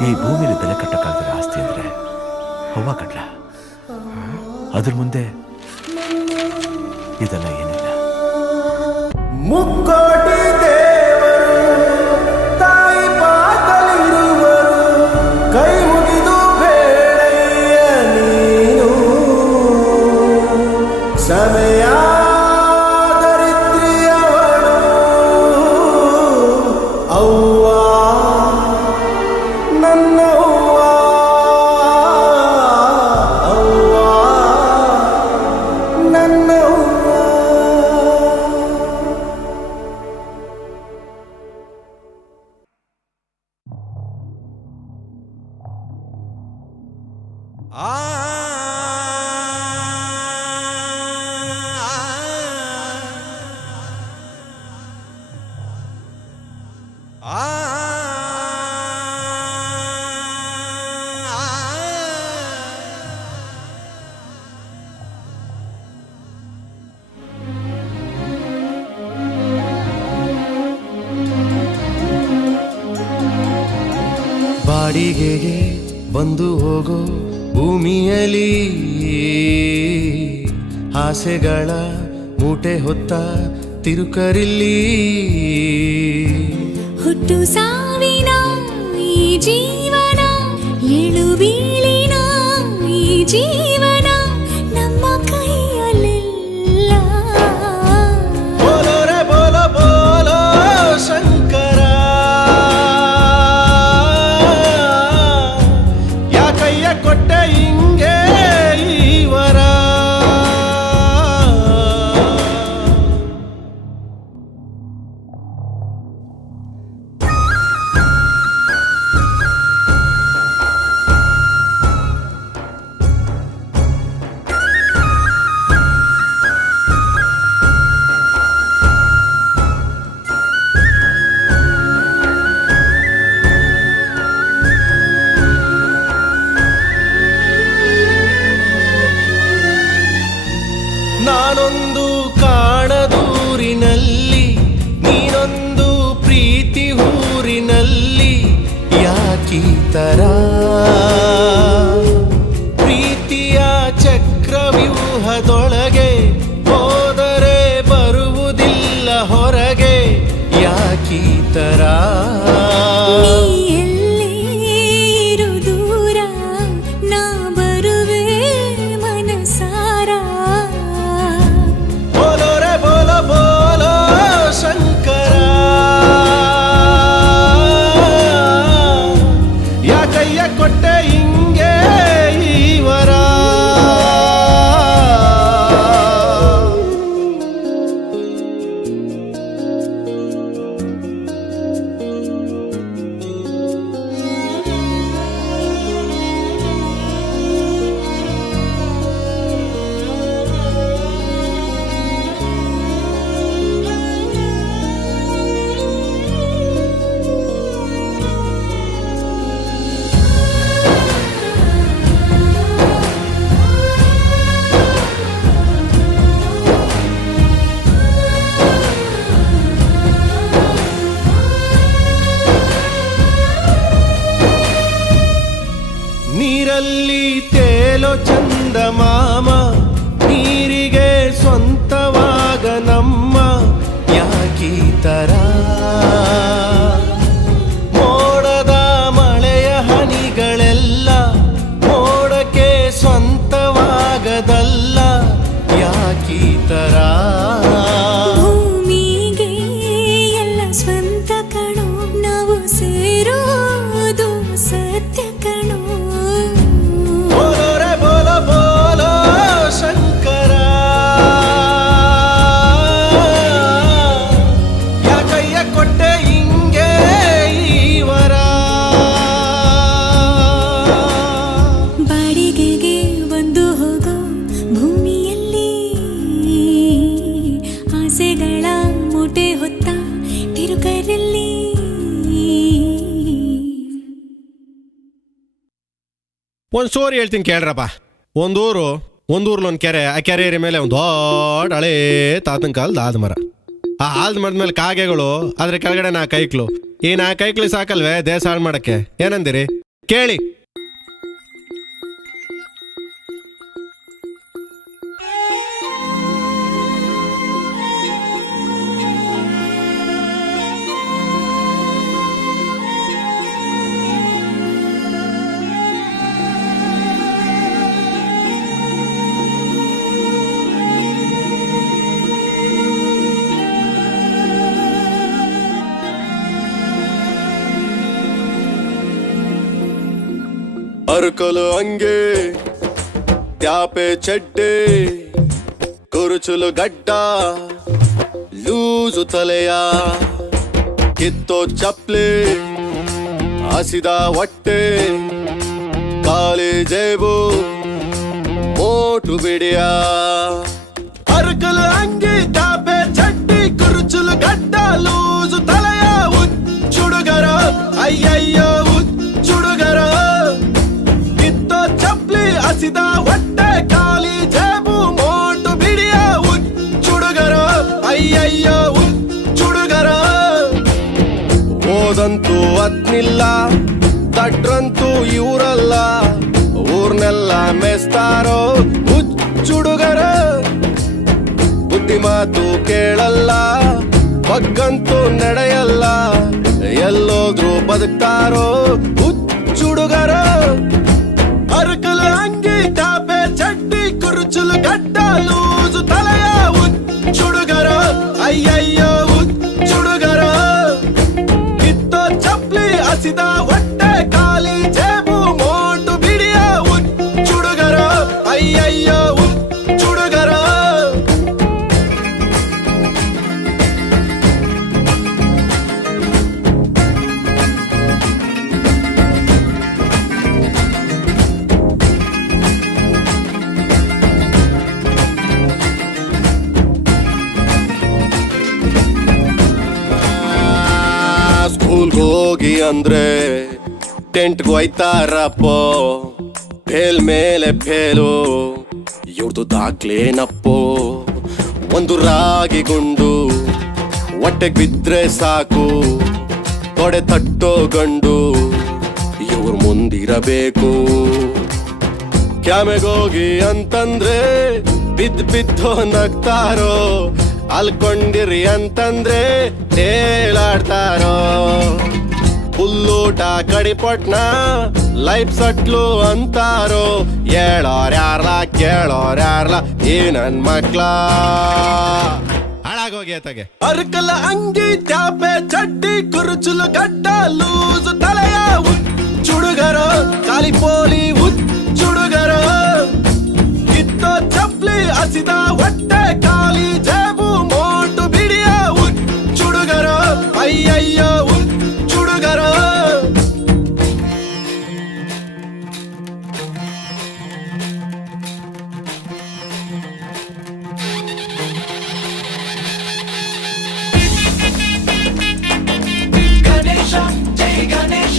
ಈ ಭೂಮಿಲಿ ಬೆಲೆ ಕಟ್ಟಕ್ಕಾಗದ ಆಸ್ತಿ ಅಂದ್ರೆ ಹವ್ವ ಕಡ್ಲ. ಅದ್ರ ಮುಂದೆ ಇದೆಲ್ಲ ಏನಿಲ್ಲ. ಮುಕ್ಕೋಟಿ ದೇವರು ತಾಯಿ ಪಾದಲಿರುವರು, ಕೈ ಮುಗಿದು ಬೇಡಯ್ಯ ನೀನು. ಸಮಯ ದರಿದ್ರಿಯವಳು ಅವ್ವ ನನ್ನವ್ವ, ಅವ್ವ ನನ್ನವ್ವ. ಬಾಡಿಗೆಗೆ ಬಂದು ಹೋಗೋ ಭೂಮಿಯಲ್ಲಿ ಆಸೆಗಳ ಮೂಟೆ ಹೊತ್ತ ತಿರುಕರಿಲ್ಲಿ. ಹುಟ್ಟು ಸಾವಿನ ಈ ಜೀವನ, ಏಳು ಬೀಳಿನ ಈ ಜೀವನ ನಮ್ಮ ಕೈಯಲ್ಲಿಲ್ಲ. ಬೋಲೋ ರೇ ಬೋಲೋ ಬೋಲೋ ಶಂಕರ, ಯಾಕಯ್ಯ ಕೊಟ್ಟೆ ಹಿಂಗೆ ಈವರ. ನಾನೊಂದು ಕಾಣದೂರಿನಲ್ಲಿ, ನೀನೊಂದು ಪ್ರೀತಿ ಊರಿನಲ್ಲಿ. ಯಾಕೀ ತರ ಪ್ರೀತಿಯ ಚಕ್ರವ್ಯೂಹದೊಳಗೆ ಹೋದರೆ ಬರುವುದಿಲ್ಲ ಹೊರಗೆ. ಯಾಕೀ ತರ ನೀ ಎಲ್ಲೇ ಇರು ದೂರ, ನಾ ಬರುವೆ ಮನಸಾರ. ಬೋಲೋ ರೇ ಬೋಲೋ ಬೋಲೋ ಶಂಕರ, ಯಾಕಯ್ಯ ಭೂಮಿಯಲ್ಲಿ ತೇಲೋ ಚಂದಮಾಮ ನೀರಿಗೆ ಸ್ವಂತವಾಗ ನಮ್ಮ ಯಾಕೀ ತರ ಮೋಡದ ಮಳೆಯ ಹನಿಗಳೆಲ್ಲ ಮೋಡಕ್ಕೆ ಸ್ವಂತವಾಗದಲ್ಲ ಯಾಕೀ ತರ ಭೂಮಿಗೆ ಎಲ್ಲ ಸ್ವಂತ ಕಣೋ ನಾವು ಸೇರೋದು ಸತ್ಯ ಕಣೋ ಬೋಲೋ ರೇ ಬೋಲೋ ಬೋಲೋ ಶಂಕರ ಯಾಕಯ್ಯ ಕೊಟ್ಟೆ ಹಿಂಗೆ ಈವರ ಬಾಡಿಗೆಗೆ ಬಂದು ಹೋಗೋ ಭೂಮಿಯಲ್ಲಿ ಆಸೆಗಳ ಮೂಟೆ ಹೊತ್ತ ತಿರುಗರಲ್ಲಿ ಒಂದು ಸ್ಟೋರಿ ಹೇಳ್ತೀನಿ ಕೇಳ್ರಪ್ಪ. ಒಂದೂರ್ಲಿ ಒಂದು ಕೆರೆ, ಆ ಕೆರೆ ಏರಿ ಮೇಲೆ ಒಂದು ದೊಡ್ಡ ಹಳೇ ತಾತನ ಕಾಲದ ಆದ ಮರ. ಆ ಆಲ್ದ ಮರದ ಮೇಲೆ ಕಾಗೆಗಳು, ಅದ್ರ ಕೆಳಗಡೆ 4 ಕೈಕ್ಳು. ಈ 4 ಕೈಕ್ಳು ಸಾಕಲ್ವೇ ದೇಶ ಹಾಳು ಮಾಡಕ್ಕೆ? ಏನಂದಿರಿ ಕೇಳಿ. అరుకలు అంగే త్యాపే చెడ్డే కురుచులు గడ్డ లూజు తಲೆಯ ಕಿತ್ತೋ ಚಪ್ಲಿ ಹಸಿದ ಹೊಟ್ಟೆ ಖಾಲಿ ಜೇಬು ಮೋಟು ಬಿಡಿಯ ಅರಕಲು ಅಂಗಿ ತ್ಯಾಪೆ ಚಡ್ಡಿ ಕುರುಚುಲು ಗಡ್ಡ ಲೂಜು ತಲೆಯ ಹುಚ್ಚುಡುಗರ ಅಯ್ಯಯ್ಯೋ ಹುಚ್ಚುಡುಗರ ಚಪ್ಲಿ ಹಸಿದ ಹೊಟ್ಟೆ ಖಾಲಿ ಜೇಬು ಮೋಟು ಬಿಡಿಯ ಹುಚ್ಚುಡುಗರ ಅಯ್ಯಯ್ಯೋ ಹುಚ್ಚುಡುಗರ ಓದಂತೂ ಅದ್ನಿಲ್ಲ ತಡ್ರಂತೂ ಇವರಲ್ಲ ಊರ್ನೆಲ್ಲ ಮೆಸ್ತಾರೋ ಹುಚ್ಚುಡುಗರ ಬುದ್ಧಿ ಮಾತು ಕೇಳಲ್ಲ ಬಗ್ಗಂತೂ ನಡೆಯಲ್ಲ ಎಲ್ಲೋದ್ರೂ ಬದುಕ್ತಾರೋ ಹುಚ್ಚುಡುಗರ ಅರಕಲ ಅಂಗಿ ಟಾಪೆ ಚಡ್ಡಿ ಕುರುಚುಲು ಗಡ್ಡ ಲೂಜು ತಲೆಯ ಹುಚ್ಚುಡುಗರ ಅಯ್ಯಯ್ಯೋ ಹುಚ್ಚುಡುಗರ ಕಿತ್ತೋ ಚಪ್ಲಿ ಹಸಿದ ಹೊಟ್ಟೆ ಖಾಲಿ ಜೇಬು ಮೋಟು ಬಿಡಿಯ ಹುಚ್ಚುಡುಗರ ಅಯ್ಯಯ್ಯೋ ಹುಚ್ಚುಡುಗರ ಸ್ಕೂಲ್ಗೆ ಹೋಗಿ ಅಂದ್ರೆ ಟೆಂಟ್ಗೆ ಹೋಯ್ತಾರಪ್ಪೋ ಫೇಲ್ ಮೇಲೆ ಫೇಲು ಇವ್ರದು ದಾಖಲೇನಪ್ಪೋ ಒಂದು ರಾಗಿ ಗುಂಡು ಹೊಟ್ಟೆಗೆ ಬಿದ್ರೆ ಸಾಕು ತೊಡೆ ತಟ್ಟೋ ಗಂಡು ಇವ್ರ ಮುಂದಿರಬೇಕು ಕ್ಯಾಮೆಗೋಗಿ ಅಂತಂದ್ರೆ ಬಿದ್ದು ನಗ್ತಾರೋ ಅಲ್ಕೊಂಡಿರಿ ಅಂತಂದ್ರೆ ತೇಲಾಡ್ತಾರೋ ಹುಲ್ಲೂಟ ಕಡಿಪಟ್ನ ಲೈಫ್ ಸಟ್ಲು ಅಂತಾರೋ ಹೇಳೋರ್ಯಾರ್ಲ ಕೇಳೋರ್ಯಾರ್ಲ ಈ ನನ್ ಮಕ್ಳ ಹಾಳಾಗೋಗಿ ಆತಗೆ ಅರ್ಕಲ ಅಂಗಿ ತ್ಯಾಪೆ ಚಡ್ಡಿ ಕುರುಚುಲು ಗಡ್ಡ ಲೂಸು ತಲೆಯ ಹುಚ್ಚುಡುಗರ ಖಾಲಿ ಪೋಲಿ ಹುಚ್ಚುಡುಗರ ಕಿತ್ತೋ ಚಪ್ಲಿ ಹಸಿದ ಹೊಟ್ಟೆ ಖಾಲಿ ಜೇಬು ಮೋಟು ಬಿಡಿಯ ಹುಚ್ಚುಡುಗರ ಅಯ್ಯಯ್ಯೋ ಹುಚ್ಚುಡುಗರ ಗಣೇಶ ಜೈ ಗಣೇಶ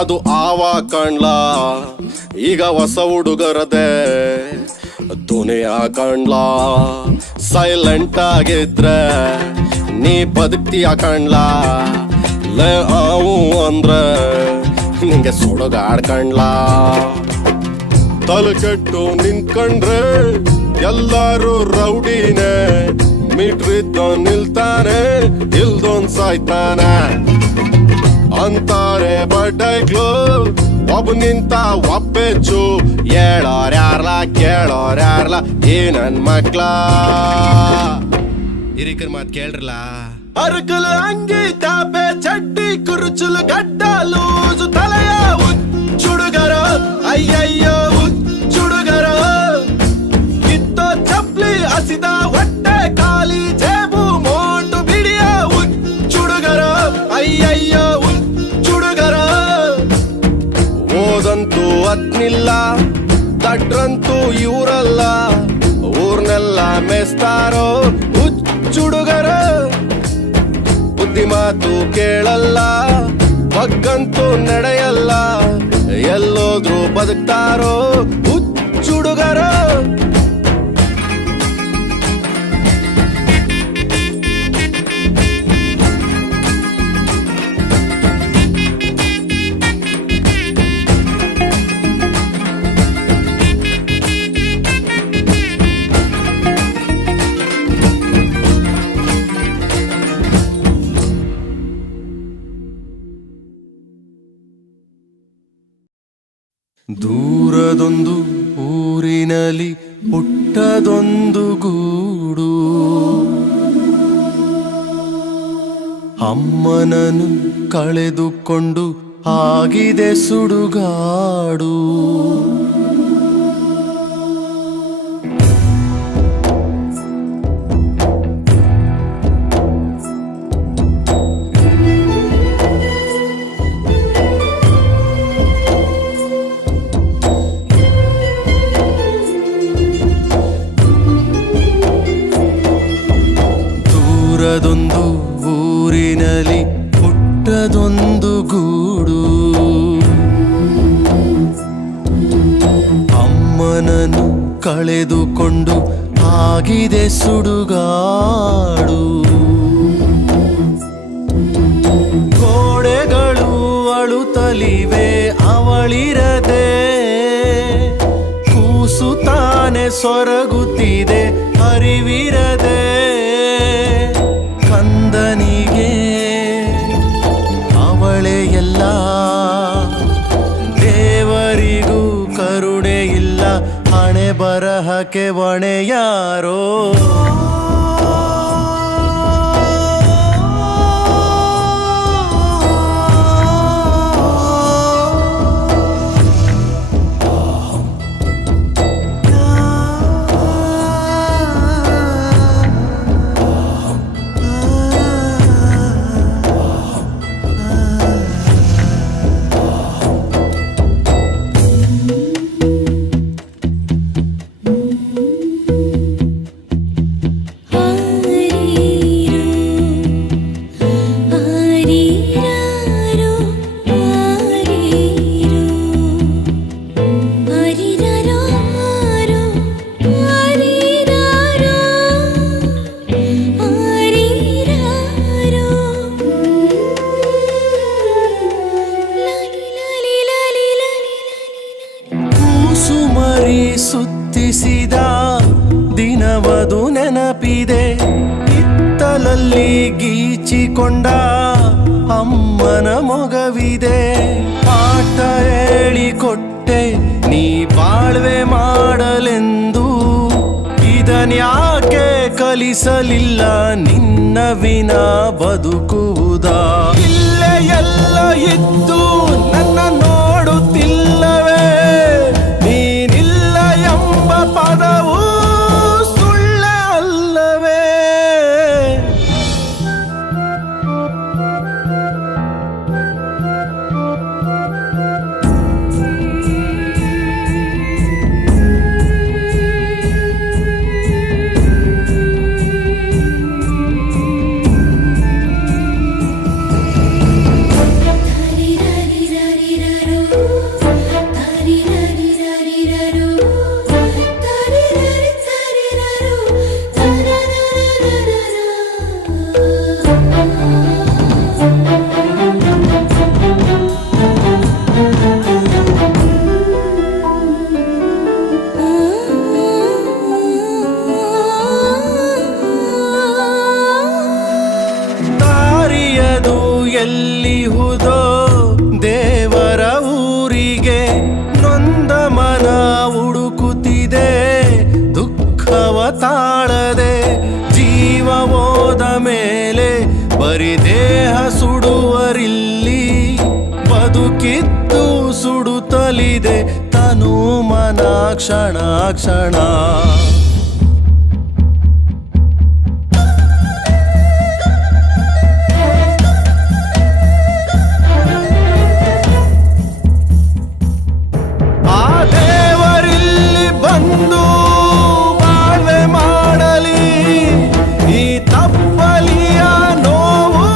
ಅದು ಆವ ಕಾಣ್ಲ. ಈಗ ಹೊಸ ಹುಡುಗರದೆ ದುನಿಯಾ ಕಾಣ್ಲ. ಸೈಲೆಂಟ್ ಆಗಿದ್ರೆ ನೀ ಬದುಕ್ತೀಯ ಕಾಣ್ಲ. ಲೇ ಅವು ಅಂದ್ರೆ ನಿಂಗೆ ಸುಡುಗಾಡ್ಕಂಡ್ಲ. ತಲೆ ಕೆಟ್ಟು ನಿಂತ್ಕೊಂಡ್ರೆ ಎಲ್ಲಾರು ರೌಡಿನೇ. ಮೀಟ್ರಿದ್ದ ನಿಲ್ತಾನೆ, ಇಲ್ದೊಂದ್ ಸಾಯ್ತಾನೆ ಅಂತಾರೆ ಬಡ್ಡೈಕ್ಲು. ಒಬ್ಬ ನಿಂತ ಒಬ್ಬೆಚ್ಚು. ಹೇಳೋರ್ಯಾರ್ಲ ಕೇಳೋರ್ಯಾರ್ಲ ಈ ನನ್ ಮಕ್ಳ. ಹಿರಿಕರ್ ಮಾತ್ ಕೇಳ್ರಲ್ಲ. ಅರ್ಕಲ್ ಅಂಗಿ ತಾಪೆ ಚಡ್ಡಿ ಕುರುಚುಲು ಗಡ್ಡ ಲೂಸು ತಲೆಯ ಹುಚ್ಚುಡುಗರ. ಅಯ್ಯಯ್ಯೋ ಹುಚ್ಚುಡುಗರ. ಕಿತ್ತೋ ಚಪ್ಲಿ ಹಸಿದ ಹೊಟ್ಟೆ ಖಾಲಿ ಜೇಬು ಮೋಟು ಬಿಡಿಯ ಹುಚ್ಚುಡುಗರ. ಅಯ್ಯಯ್ಯೋ ಹುಚ್ಚುಡುಗರ. ಓದಂತೂ ಅತ್ನಿಲ್ಲ, ದಡ್ರಂತೂ ಇವರಲ್ಲ. ಊರ್ನೆಲ್ಲ ಮೆಸ್ತಾರೋ ಹುಚ್ಚುಡುಗರ. ಬುದ್ಧಿ ಮಾತು ಕೇಳಲ್ಲ, ಬಗ್ಗಂತೂ ನಡೆಯಲ್ಲ. ಎಲ್ಲೋದ್ರು ಬದುಕ್ತಾರೋ ಹುಚ್ಚುಡುಗರ. ದೂರದೊಂದು ಊರಿನಲ್ಲಿ ಪುಟ್ಟದೊಂದು ಗೂಡು. ಅಮ್ಮನನ್ನು ಕಳೆದುಕೊಂಡು ಆಗಿದೆ ಸುಡುಗಾಡು. ದೂರದೊಂದು ಊರಿನಲ್ಲಿ ಪುಟ್ಟದೊಂದು ಗೂಡು. ಅಮ್ಮನನ್ನು ಕಳೆದುಕೊಂಡು ಆಗಿದೆ ಸುಡುಗಾಡು. ಗೋಡೆಗಳು ಅಳುತ್ತಲಿವೆ ಅವಳಿರದೆ. ಕೂಸು ತಾನೆ ಸೊರಗುತ್ತಿದೆ ಅರಿವಿರದೆ. ಕಂದನಿಗೆ ಅವಳೆ ಎಲ್ಲ, ದೇವರಿಗೂ ಕರುಣೆ ಇಲ್ಲ. ಹಣೆ ಬರಹಕ್ಕೆ ಹೊಣೆ ಯಾರೋ. ಸುತ್ತಿಸಿದ ದಿನವದು ನೆನಪಿದೆ. ಹಿತ್ತಲಲ್ಲಿ ಗೀಚಿಕೊಂಡ ಅಮ್ಮನ ಮೊಗವಿದೆ. ಪಾಠ ಹೇಳಿಕೊಟ್ಟೆ ನೀ ಬಾಳ್ವೆ ಮಾಡಲೆಂದು. ಇದನ್ಯಾಕೆ ಕಲಿಸಲಿಲ್ಲ ನಿನ್ನ ವಿನ ಬದುಕುವುದಾ? ಇಲ್ಲೇ ಎಲ್ಲ ಇದ್ದು ನನ್ನ ನೋಡುತ್ತಿಲ್ಲವೇ? ನೀನಿಲ್ಲ ಎಂಬ ಪದವು ಸುಳ್ಳೆ ಅಲ್ಲವೇ? ಬರಿ ದೇಹ ಸುಡುವರಿಲ್ಲಿ ಬದುಕಿದ್ದು ಸುಡುತ್ತಲಿದೆ ತನು ಮನ ಕ್ಷಣ ಕ್ಷಣ ಆ ದೇವರಿಲ್ಲಿ ಬಂದು ಬಾಳ್ವೆ ಮಾಡಲಿ ಈ ತಪ್ಪಲಿಯ ನೋವು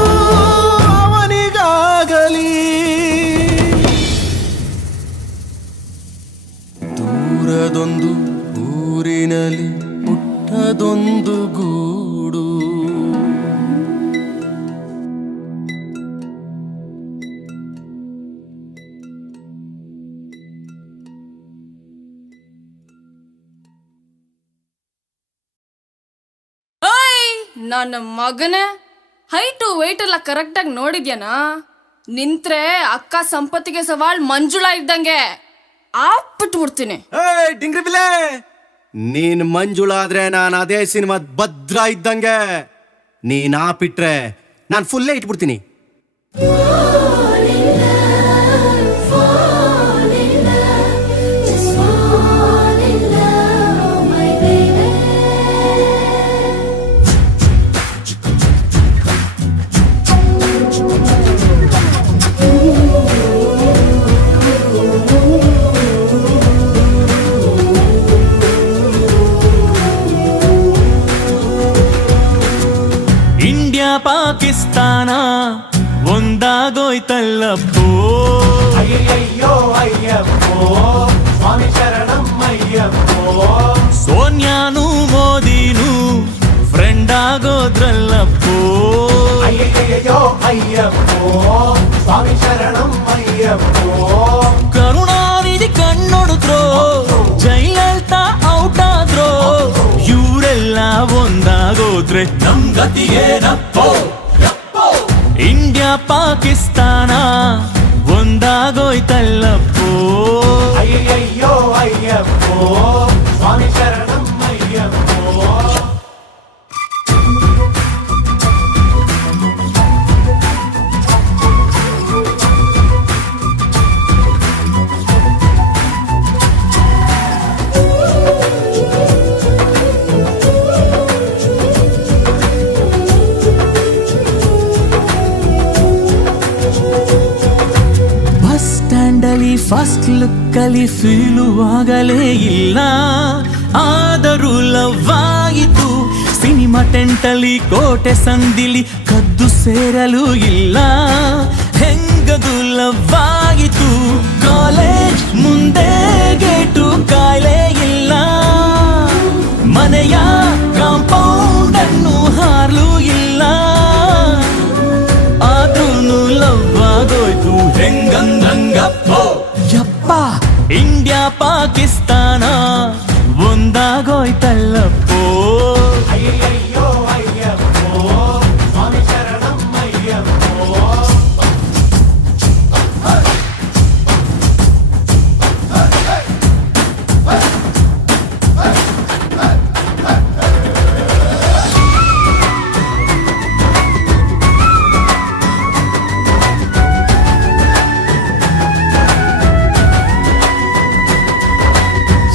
ಅವನಿಗಾಗಲಿ ದೂರದೊಂದು ಊರಿನಲ್ಲಿ ಪುಟ್ಟದೊಂದು ಗೂಡು ನನ್ನ ಮಗನೇ ಹೈಟು ವೆಯ್ಟ್ ಎಲ್ಲ ಕರೆಕ್ಟಾಗಿ ನೋಡಿದ್ಯಾನಾ? ನಿಂತ್ರೆ ಅಕ್ಕ ಸಂಪತ್ತಿಗೆ ಸವಾಲ್ ಮಂಜುಳಾ ಇದ್ದಂಗೆ ಆಪ್ಬಿಟ್ಬಿಡ್ತೀನಿ. ಡಿಂಗ್ರಿ ಬಿಲೆ, ನೀನ್ ಮಂಜುಳಾ ಆದ್ರೆ ನಾನು ಅದೇ ಸಿನಿಮಾದ ಭದ್ರ ಇದ್ದಂಗೆ. ನೀನ್ ಆಪಿಟ್ರೆ ನಾನು ಫುಲ್ಲೇ ಇಟ್ಬಿಡ್ತೀನಿ. ಇಂಡಿಯಾ ಪಾಕಿಸ್ತಾನ ಒಂದಾಗೋಯ್ತಲ್ಲಪ್ಪೋ, ಅಯ್ಯಯ್ಯೋ ಅಯ್ಯಪ್ಪೋ ಸ್ವಾಮಿ ಶರಣಂ ಅಯ್ಯಪ್ಪೋ. ಸೋನಿಯಾನು ಮೋದಿನು ಫ್ರೆಂಡ್ ಆಗೋದ್ರಲ್ಲಪ್ಪೋ, ಅಯ್ಯಯ್ಯೋ ಅಯ್ಯಪ್ಪೋ ಸ್ವಾಮಿ ಶರಣಂ ಅಯ್ಯಪ್ಪೋ. ಕರುಣಾನಿಧಿ ಕಣ್ಣೊಡುದ್ರೋ, ಜಯಲಲಿತಾ ಔಟ್ ಆದ್ರೋ, ಇವರೆಲ್ಲ ಒಂದಾಗೋದ್ರೆ ನಮ್ ಗತಿಗೇನಪ್ಪೋ. ಇಂಡಿಯಾ ಪಾಕಿಸ್ತಾನ ಒಂದಾಗೋಯ್ತಲ್ಲಪ್ಪೋ, ಅಯ್ಯಯ್ಯೋ ಅಯ್ಯಪ್ಪೋ ಸ್ವಾಮಿ ಶರಣಂ ಅಯ್ಯಪ್ಪೋ. ಬಸ್ ಸ್ಟ್ಯಾಂಡಲ್ಲಿ ಫಸ್ಟ್ ಲುಕ್ಕಲ್ಲಿ ಫೀಲು ಆಗಲೇ ಇಲ್ಲ, ಆದರೂ ಲವ್ ಆಯಿತು. ಸಿನಿಮಾ ಟೆಂಟಲ್ಲಿ ಕೋಟೆ ಸಂದಿಲಿ ಕದ್ದು ಸೇರಲು ಇಲ್ಲ, ಹೆಂಗದು ಲವ್ ಆಯಿತು. ಕಾಲೇಜ್ ಮುಂದೆ ಗೇಟು ಕಾಯಿಲೆ ಇಲ್ಲ, ಮನೆಯ ಕಾಂಪೌಂಡ್ ಅನ್ನು ಹಾರ್ಲು ಇಲ್ಲ, ಆದ್ರೂನು ಲವ್ ಆಗೋಯ್ತು ಹೆಂಗಂದ್ರಂಗಪ್ಪೋ. ಯಪ್ಪ ಇಂಡಿಯಾ ಪಾಕಿಸ್ತಾನ ಒಂದಾಗೋಯ್ತಲ್ಲಪ್ಪೋ, ಅಯ್ಯಯ್ಯೋ ಅಯ್ಯಪ್ಪೋ ಸ್ವಾಮಿ ಶರಣಂ ಅಯ್ಯಪ್ಪೋ.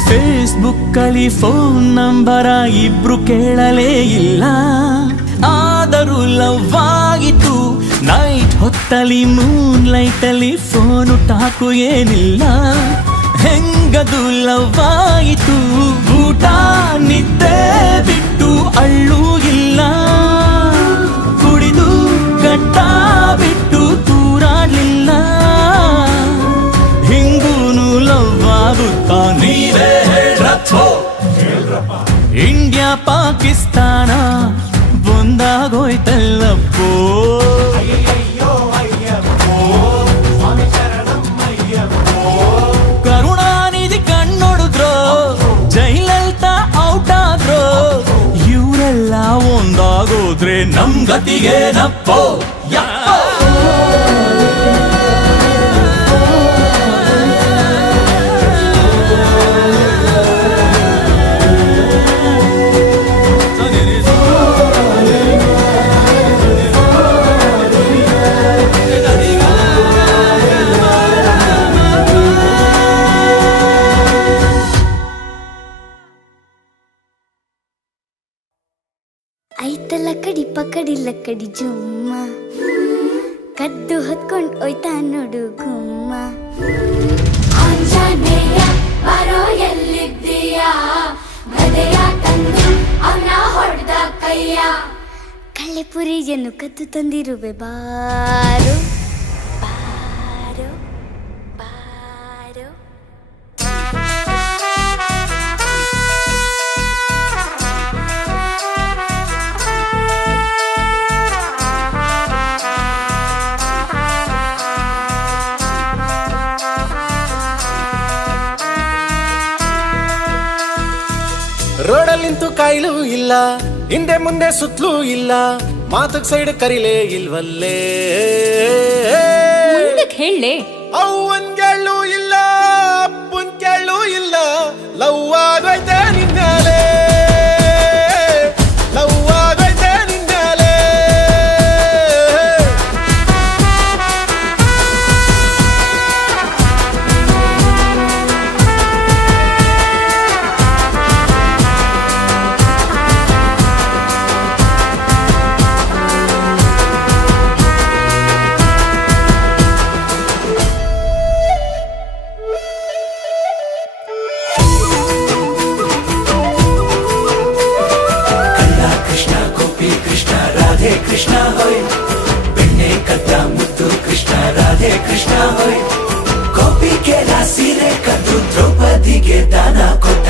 ಫೇಸ್ಬುಕ್ಕಲ್ಲಿ ಫೋನ್ ನಂಬರ ಇಬ್ರು ಕೇಳಲೇ ಇಲ್ಲ, ಆದರೂ ಲವ್ ಆಗಿತ್ತು. ನೈಟ್ ಹೊತ್ತಲ್ಲಿ ಮೂನ್ ಲೈಟಲ್ಲಿ ಫೋನು ಟಾಕು ಏನಿಲ್ಲ, ಹೆಂಗದು ಲವ್ ಆಯಿತು. ಊಟ ನಿದ್ದೆ ಬಿಟ್ಟು ಅಳ್ಳು ಇಲ್ಲ, ಕುಡಿದು ಗಟ್ಟ ಬಿಟ್ಟು ತೂರಾಡ್ಲಿಲ್ಲ, ಹಿಂಗೂನು ಲವ್ ಆಗುತ್ತಾ ನೀವೇ ಹೇಳ್ರಪ್ಪೋ. ಇಂಡಿಯಾ ಪಾಕಿಸ್ತಾನ ಒಂದಾಗೋಯ್ತಲ್ಲಪ್ಪೋ, ಅಯ್ಯಯ್ಯೋ ಅಯ್ಯಪ್ಪೋ ಸ್ವಾಮಿ ಶರಣಂ ಅಯ್ಯಪ್ಪೋ. ಕರುಣಾನಿಧಿ ಕಣ್ಣೊಡುದ್ರೋ, ಜಯಲಲಿತಾ ಔಟ್ ಆದ್ರೋ, ಇವರೆಲ್ಲ ಒಂದಾಗೋದ್ರೆ ನಮ್ ಗತಿಗೇನಪ್ಪೋ. ಲಕ್ಕಡಿ ಜುಮ್ಮ ಕದ್ದು ಹೊತ್ಕೊಂಡ್ ಒಯ್ತಾ ನೋಡು ಗುಮ್ಮ ಆಂಜನೇಯ ಬರೋ ಎಲ್ಲಿದ್ದೀಯಾ ಗದೆಯ ತಂದು ಅವನ ಹೊಡೆದ ಕೈಯ ಕಳ್ಳೆಪುರಿಯನ್ನು ಕದ್ದು ತಂದಿರುವೆ ಬಾರೋ ಬಾರೋ ಬಾರೋ ರೋಡಲ್ಲಿಂತೂ ಕಾಯಿಲು ಇಲ್ಲ ಹಿಂದೆ ಮುಂದೆ ಸುತ್ತಲೂ ಇಲ್ಲ ಮಾತಕ್ ಸೈಡ್ ಕರಿಲೇ ಇಲ್ವಲ್ಲೇ ಹೇಳೇ ಅವ್ವನ್ ಕೇಳು ಇಲ್ಲ ಅಪ್ಪನ್ ಕೇಳು ಇಲ್ಲ ಲವ್ ಆಗೈತೆ ನಿನ್ನಾಲೆ ಲವ್ ಆಗೈತೆ ನಿನ್ನಾಲೆ ಕೃಷ್ಣ ಹೋಯ್ ಬೆಣ್ಣೆ ಕದ್ದ ಮುದ್ದು ಕೃಷ್ಣ ರಾಧೆ ಕೃಷ್ಣ ಹೋಯ್ ಗೋಪಿ ಕೆಲ ಸೀರೆ ಕದ್ದು ದ್ರೌಪದಿಗೆ ದಾನ ಕೊಟ್ಟ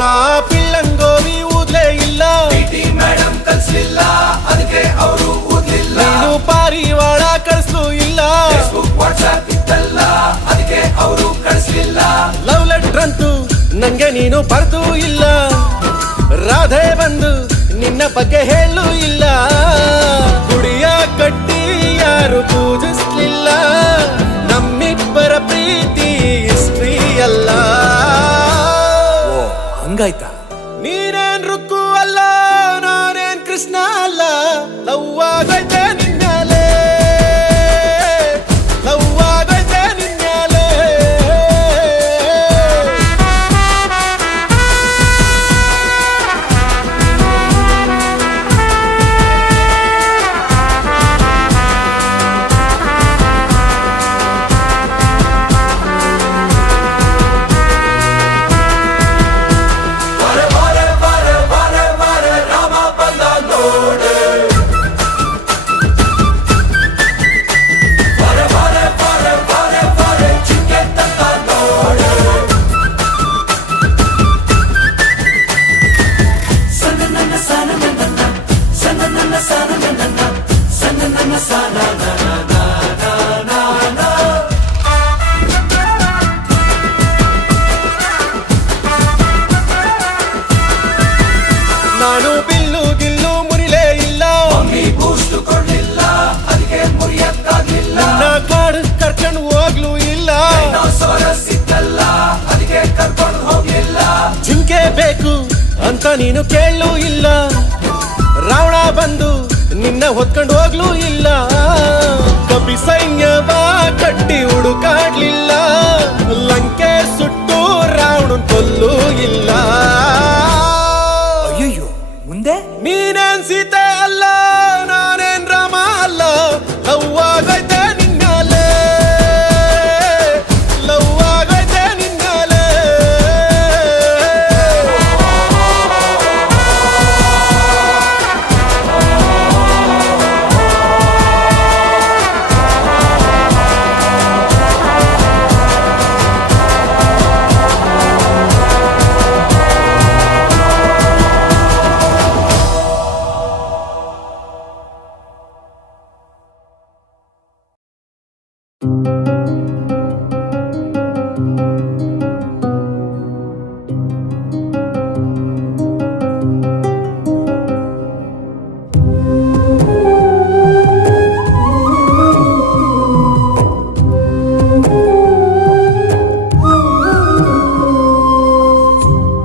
ನಾ ಪಿಳ್ಳಂಗೋವಿ ಊದ್ಲೇ ಇಲ್ಲ ಮೇಡಮ್ ಕಲ್ಸ್ಲಿಲ್ಲ ಅದಕ್ಕೆ ಅವರು ಓದ್ಲಿಲ್ಲ ನೀನು ಪಾರಿವಾಳ ಕಳಿಸ್ಲು ಇಲ್ಲ ಫೇಸ್ಬುಕ್ ವಾಟ್ಸ್ಆಪ್ ಇತ್ತಲ್ಲ ಅದಕ್ಕೆ ಅವರು ಕಳಿಸ್ಲಿಲ್ಲ ಲವ್ ಲೆಟರ್ ಅಂತೂ ನಂಗೆ ನೀನು ಬರ್ದೂ ಇಲ್ಲ ರಾಧೆ ಬಂದು ನಿನ್ನ ಬಗ್ಗೆ ಹೇಳು ಇಲ್ಲ ಗುಡಿಯ ಕಟ್ಟಿ ಯಾರು ಪೂಜಿಸ್ಲಿಲ್ಲ ನಮ್ಮಿಬ್ಬರ ಪ್ರೀತಿ ಹಿಸ್ಟ್ರಿ ಅಲ್ಲ ಹಂಗಾಯ್ತಾ ನೀನೇನ್ ರುಕ್ಕು ಅಲ್ಲ ನಾನೇನ್ ಕೃಷ್ಣ ಅಲ್ಲ ಲವ್ ಆಗೈತೆ ನಿನ್ನಾಲೆ ಲವ್ ಆಗೈತೆ ನಿನ್ನಾಲೆ ರಾಮ ಬಂದ ನೋಡೆ ಚಿಕ್ಕೆ ತಕ್ಕ ನೋಡೆ ಸಣ್ಣ ನನ್ನ ಸಾನ ನನ್ನ ಸಣ್ಣ ನನ್ನ ಸಾನ ನನ್ನ ಸಣ್ಣ ನನ್ನ ಸಾನ ನಾನು ಬಿಲ್ಲು ಗಿಲ್ಲು ಮುರಿಲೇ ಇಲ್ಲ ಮಮ್ಮಿ ಬೂಸ್ಟ್ ಕೊಡ್ಲಿಲ್ಲ ಅದಕ್ಕೆ ಮುರಿಯಕ್ಕಾಗ್ಲಿಲ್ಲ ನನ್ನ ಕಾಡು ಕರ್ಕೊಂಡು ಹೋಗ್ಲೂ ಇಲ್ಲ ಸೋರ ಸಿಕ್ಕಲ್ಲ ಅದಕ್ಕೆ ಕರ್ಕೊಂಡು ಹೋಗ್ಲಿಲ್ಲ ಜಿಂಕೆ ಬೇಕು ಅಂತ ನೀನು ಕೇಳಲೂ ಇಲ್ಲ ರಾವಣ ಬಂದು ನಿನ್ನ ಹೊತ್ಕೊಂಡು ಹೋಗ್ಲೂ ಇಲ್ಲ ಕಪಿ ಸೈನ್ಯವ ಕಟ್ಟಿ ಹುಡುಕಾಡ್ಲಿಲ್ಲ ಲಂಕೆ ಸುಟ್ಟು ರಾವಣನ್ ಕೊಲ್ಲೂ ಇಲ್ಲ ಅಯ್ಯಯ್ಯೋ ಮುಂದೆ ನೀನೇನ್ ಸೀತೆ ಅಲ್ಲ ನಾನೇನ್ ರಾಮ ಅಲ್ಲ ಲವ್ ಆಗೈತೆ ನಿನ್ನಾಲೆ ಲವ್ ಆಗೈತೆ ನಿನ್ನಾಲೆ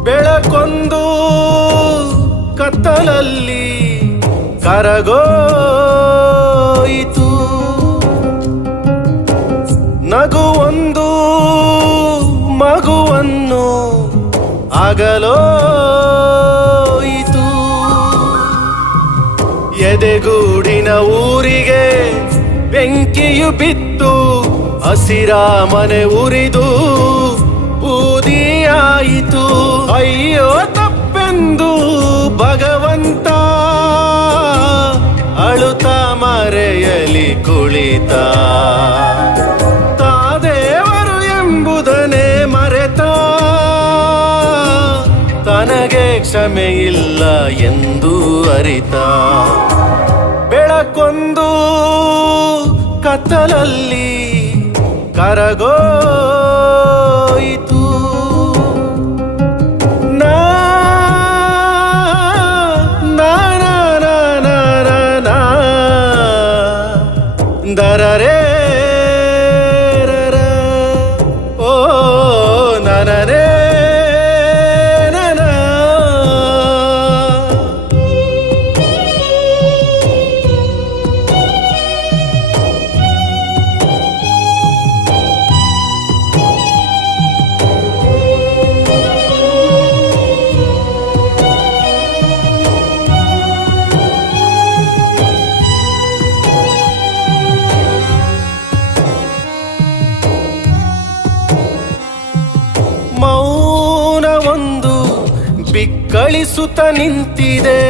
ಬೆಳಕೊಂದು ಕತ್ತಲಲ್ಲಿ ಕರಗೋ ಆಗಲೋಯಿತು. ಎದೆಗೂಡಿನ ಊರಿಗೆ ಬೆಂಕಿಯು ಬಿತ್ತು, ಹಸಿರ ಮನೆ ಉರಿದು ಬೂದಿಯಾಯಿತು. ಅಯ್ಯೋ ತಪ್ಪೆಂದು ಭಗವಂತ ಅಳುತ್ತ ಮರೆಯಲಿ ಕುಳಿತ. ತಾದೇವರು ಎಂಬುದನ್ನೇ ಮರೆತ, ತನಗೆ ಕ್ಷಮೆ ಇಲ್ಲ ಎಂದು ಅರಿತ. ಬೆಳಕೊಂದು ಕತ್ತಲಲ್ಲಿ ಕರಗೋಯಿತು. ನಾ ನಾ ನಾ ನಾ ನಾ ನಾ ನಾ ದರರೇ ರರ ಓ ನರರೇ ನರ. ಮೌನವೊಂದು ಬಿಕ್ಕಳಿಸುತ್ತ ನಿಂತಿದೆ,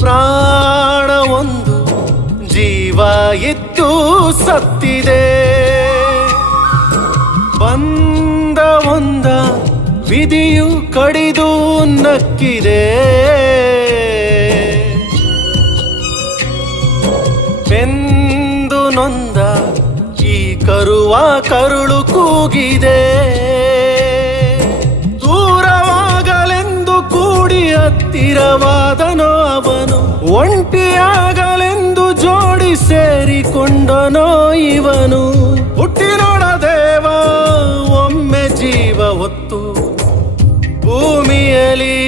ಪ್ರಾಣವೊಂದು ಜೀವ ಇದ್ದು ಸತ್ತಿದೆ. ಬಂದ ಒಂದ ವಿಧಿಯು ಕಡಿದು ನಕ್ಕಿದೆ, ಬೆಂದು ನೊಂದ ಈ ಕರುವ ಕರುಳು ಕೂಗಿದೆ. ದೂರವಾಗಲೆಂದು ಕೂಡಿ ಹತ್ತಿರವಾದನೋ ಅವನು, ಒಂಟಿಯಾಗಲೆಂದು ಜೋಡಿ ಸೇರಿಕೊಂಡನೋ ಇವನು. ಹುಟ್ಟಿ ನೋಡದೇವ ಒಮ್ಮೆ ಜೀವ ಹೊತ್ತು ಭೂಮಿಯಲ್ಲಿ,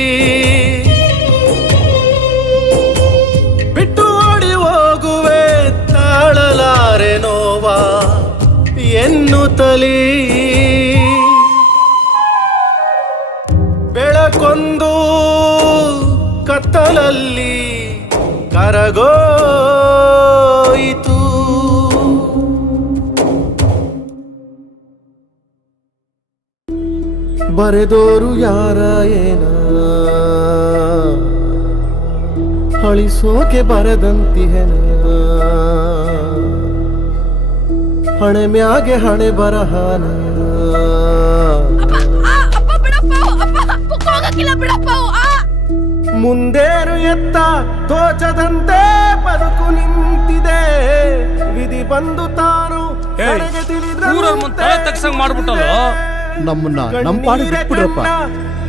ಬಿಟ್ಟು ಓಡಿ ಹೋಗುವೆ ತಾಳಲಾರೆ ನೋವಾ ಎನ್ನುತ್ತಲೀ. ಬೆಳಕೊಂದು ಕತ್ತಲಲ್ಲಿ ಕರಗೋಯಿತು. ಬರೆದೋರು ಯಾರ ಏನ, ಅಳಿಸೋಕೆ ಬರದಂತಿಹೆನ. ಹಣೆ ಮ್ಯಾಗೆ ಹಣೆ ಬರಹಾನ, ಮುಂದೇನು ಎತ್ತ ತೋಚದಂತೆ ಬದುಕು ನಿಂತಿದೆ. ವಿಧಿ ಬಂದು ತಾನು ನನಗೆ ತಿಳಿದಂತೆ ಮಾಡ್ಬಿಟ್ಟಲ್ಲ. ನಮ್ಮನ್ನ ನಮ್ಮ ಪಾಡಿ ಬಿಟ್ಬಿಡ್ರಪ್ಪ.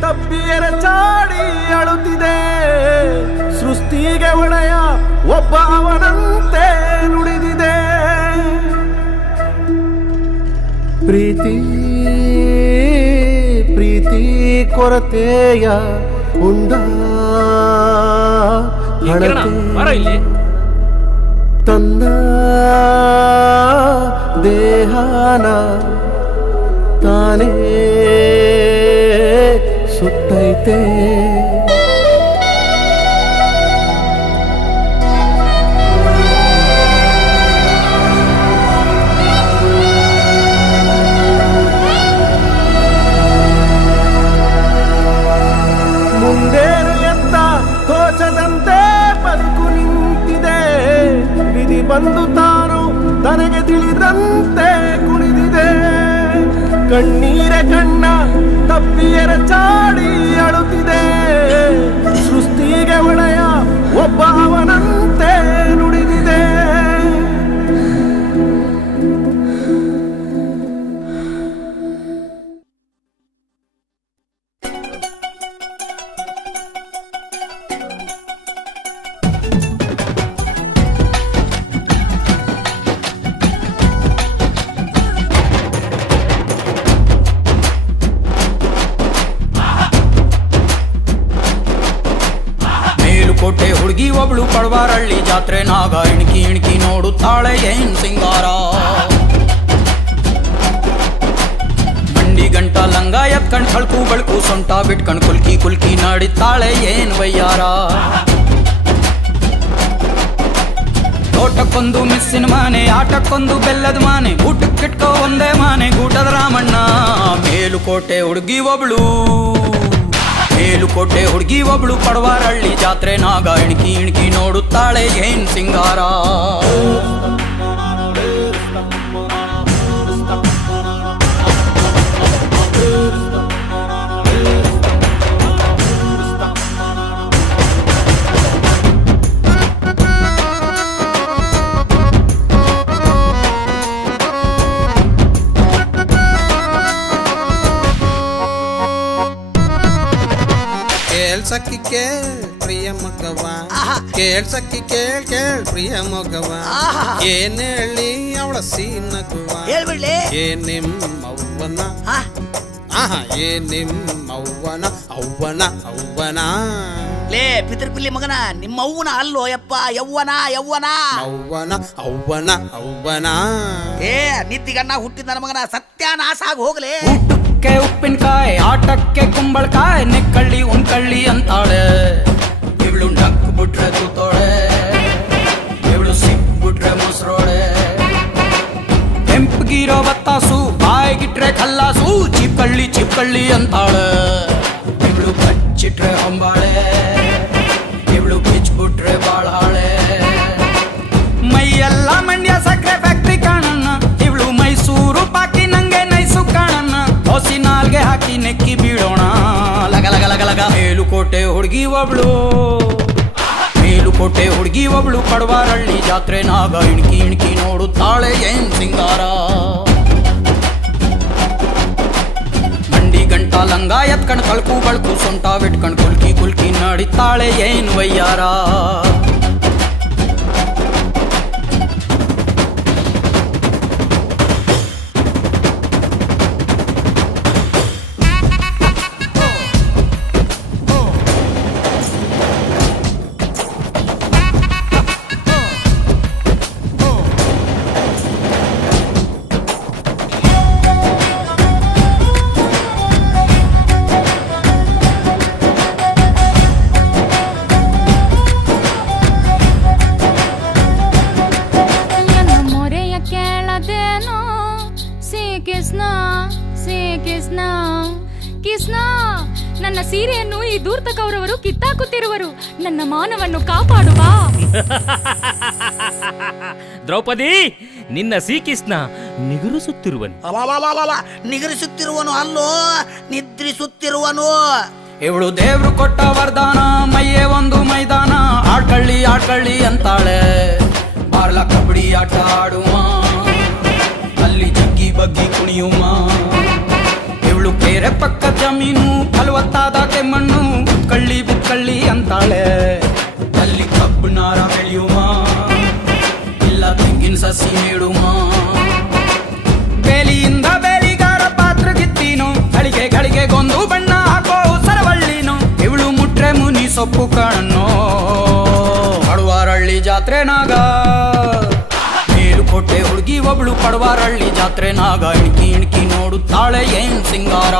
ತಬ್ಬಿಯರ ಚಾಡಿ ಅಳುತ್ತಿದೆ, ಸೃಷ್ಟಿಗೆ ಒಡೆಯ ಒಬ್ಬ ಅವನಂತೆ ನುಡಿದಿದೆ. ಪ್ರೀತಿ ಪ್ರೀತಿ ಕೊರತೆಯ ಉಂಡ ಹಣತೆ ತನ್ನ ದೇಹನ ತಾನೇ ಸುತ್ತೈತೆ. ಮುಂದೇನು ಎತ್ತ ತೋಚದಂತೆ ಬದುಕು ನಿಂತಿದೆ, ವಿಧಿ ಬಂದು ತಾನು ತನಗೆ ತಿಳಿದಂತೆ ಕುಣಿದಿದೆ. ಕಣ್ಣೀರ ಕಣ್ಣ ತಪ್ಪಿಯರ ಚಾಡಿ ಅಳುತ್ತಿದೆ, ಸೃಷ್ಟಿಗೆ ಒಡೆಯ ಒಬ್ಬ ಅವನಂತೆ ನುಡಿದಿದೆ. ಕೋಟೆ ಹುಡುಗಿ ಒಬ್ಳು ಪಡವಾರಳ್ಳಿ ಜಾತ್ರೆನಾಗ ಇಣ್ಕಿ ಇಣ್ಕಿ ನೋಡುತ್ತಾಳೆ ಏನ್ ಸಿಂಗಾರ. ಗಂಟ ಲಂಗ ಎತ್ಕಂಡ್ ಕಳ್ಕು ಬಳ್ಕು ಸೊಂಟ ಬಿಟ್ಕಂಡ್ ಕುಲ್ಕಿ ಕುಲ್ಕಿ ನಾಡಿತಾಳೆ ಏನ್ ವಯ್ಯಾರ. ತೋಟಕ್ಕೊಂದು ಮಿಸ್ಸಿನ ಮಾನೆ, ಆಟಕ್ಕೊಂದು ಬೆಲ್ಲದ ಮಾನೆ, ಊಟಕ್ಕಿಟ್ಕೋ ಒಂದೇ ಮಾನೆ ಗೂಟದ ರಾಮಣ್ಣ. ಮೇಲುಕೋಟೆ ಹುಡುಗಿ ಒಬ್ಳು, ಮೇಲುಕೋಟೆ ಹುಡುಗಿ ಒಬ್ಳು, ಪಡವಾರಳ್ಳಿ ಜಾತ್ರೆ ನಾಗ ಇಣ್ಕಿ ಇಣ್ಕಿ ನೋಡುತ್ತಾಳೆ ಏನ್ ಸಿಂಗಾರ. ಕೇಳ್ಸಕ್ಕಿ ಕೇಳ್ ಪ್ರಿಯ ಮಗವ, ಕೇಳ್ಸಕ್ಕಿ ಕೇಳ್ ಪ್ರಿಯ ಮಗವ, ಏನ್ ಹೇಳಿ ಅವಳ ಸೀನಗುವ, ಏನ್ ನಿಮ್ಮವ್ವನ ಏನ್ ನಿಮ್ಮವ್ವನ ಅವ್ವನ ಅವ್ವನ. ಲೇ ಪಿತೃಪಿಲ್ಲಿ ಮಗನ, ನಿಮ್ಮ ಅವ್ವನ ಅಲ್ಲೋ ಯಪ್ಪ, ಯವ್ವನ ಯವ್ವನ ಅವ್ವನ ಅವ್ವನ ಅವ್ವನ. ಏ ನಿದ್ದಿಗಣ್ಣ ಹುಟ್ಟಿದ ನನ್ನ ಮಗನ ಸತ್ಯಾನಾಶ ಆಗಿ ಹೋಗ್ಲೇ. ಊಟಕ್ಕೆ ಉಪ್ಪಿನಕಾಯಿ, ಆಟಕ್ಕೆ ಕುಂಬಳಕಾಯಿ, ನೆಕ್ಕಳ್ಳಿ ಉಣ್ಕಳ್ಳಿ ಅಂತಾಳೆ. ಇವಳು ನಕ್ ಬಿಟ್ರೆ ತೂತೋಳೆ, ಇವಳು ಸಿಕ್ಬಿಟ್ರೆ ಮೊಸರೋಳೆ. ಕೆಂಪಗಿರೋ ಬತ್ತಾಸು, ಬಾಯಿಗಿಟ್ರೆ ಕಲ್ಲಾಸು, ಚಿಪ್ಪಳ್ಳಿ ಚಿಪ್ಪಳ್ಳಿ ಅಂತಾಳೆ. ಇವಳು ಬಚ್ಚಿಟ್ರೆ ಹೊಂಬಾಳೆ, ಇವಳು ಬಿಚ್ಬಿಟ್ರೆ ಬಾಳಾಳೆ. ಮೈಯೆಲ್ಲ ಮಂಡ್ಯ ಸಕ್ಕರೆ ಫ್ಯಾಕ್ಟ್ರಿ ಕಾಣಣ್ಣ, ಇವಳು ಮೈಸೂರು ಪಾಕಿ ನಂಗೆ ನೈಸು ಕಾಣಣ್ಣ. ಹೊಸಿ ನಾಲ್ಗೆ ಹಾಕಿ ನೆಕ್ಕಿ ಬೀಳೋಣ ಲಗ ಲಗ ಲಗ ಲಗ. ಮೇಲುಕೋಟೆ ಹುಡುಗಿ ಒಬ್ಳು, ಮೇಲುಕೋಟೆ ಹುಡುಗಿ ಒಬ್ಳು, ಪಡವಾರಳ್ಳಿ ಜಾತ್ರೆ ನಾಗ ಇಣ್ಕಿ ಇಣ್ಕಿ ನೋಡುತ್ತಾಳೆ ಏನ್ ಸಿಂಗಾರ. ಮಂಡಿ ಗಂಟ ಲಂಗ ಎತ್ಕಂಡ್ ಕಳ್ಕು ಬಳ್ಕು ಸೊಂಟ ಬಿಟ್ಕಂಡ್ ಕುಲ್ಕಿ ಕುಲ್ಕಿ ನಾಡಿತಾಳೆ ಏನ್ ವಯ್ಯಾರ. ನನ್ನ ಸೀರೆಯನ್ನು ಈ ದೂರ್ತಕವರವರು ಕಿತ್ತಾಕುತ್ತಿರುವರು, ನನ್ನ ಮಾನವನ್ನು ಕಾಪಾಡುವ. ದ್ರೌಪದಿ, ನಿನ್ನ ಶ್ರೀಕೃಷ್ಣ ನಿಗರಿಸುತ್ತಿರುವನು. ನಿಗರಿಸುತ್ತಿರುವನು ಅಲ್ಲೋ, ನಿದ್ರಿಸುತ್ತಿರುವನು. ಇವಳು ದೇವ್ರು ಕೊಟ್ಟ ವರದಾನ, ಮೈಯೇ ಒಂದು ಮೈದಾನ, ಆಡ್ಕಳ್ಳಿ ಆಡ್ಕಳ್ಳಿ ಅಂತಾಳೆ. ಬಾರ್ಲ ಕಬಡ್ಡಿ ಆಟ ಆಡುವ, ಅಲ್ಲಿ ಜಗ್ಗಿ ಬಗ್ಗಿ ಕುಣಿಯುವ. ಇವಳು ಕೆರೆ ಪಕ್ಕ ಜಮೀನು, ಫಲವತ್ತಾದ ಕೆಮ್ಮಣ್ಣು, ಕಳ್ಳಿ ಬಿತ್ಕಳ್ಳಿ ಅಂತಾಳೆ. ಅಲ್ಲಿ ಕಬ್ಬು ನಾರ ಬೆಳೆಯುವ, ಇಲ್ಲ ತೆಂಗಿನ ಸಸಿ ನೀಡುವ. ಬೇಲಿಯಿಂದ ಬೇಲಿಗಾರ ಪಾತ್ರ ಗಿತ್ತೀನು, ಗಳಿಗೆ ಗಳಿಗೆ ಗೊಂದು ಬಣ್ಣ ಹಾಕೋ ಸರವಳ್ಳಿನು. ಇವಳು ಮುಟ್ರೆ ಮುನಿ ಸೊಪ್ಪು ಕಾಣನ್ನು, ಪಡವಾರಳ್ಳಿ ಜಾತ್ರೆ ನಾಗ. ಮೇಲುಕೋಟೆ ಹುಡುಗಿ ಒಬ್ಳು, ಪಡವಾರಳ್ಳಿ ಜಾತ್ರೆ ನಾಗ ಇಣ್ಕಿ ಇಣ್ಕಿ ನೋಡುತ್ತಾಳೆ ಏನ್ ಸಿಂಗಾರ.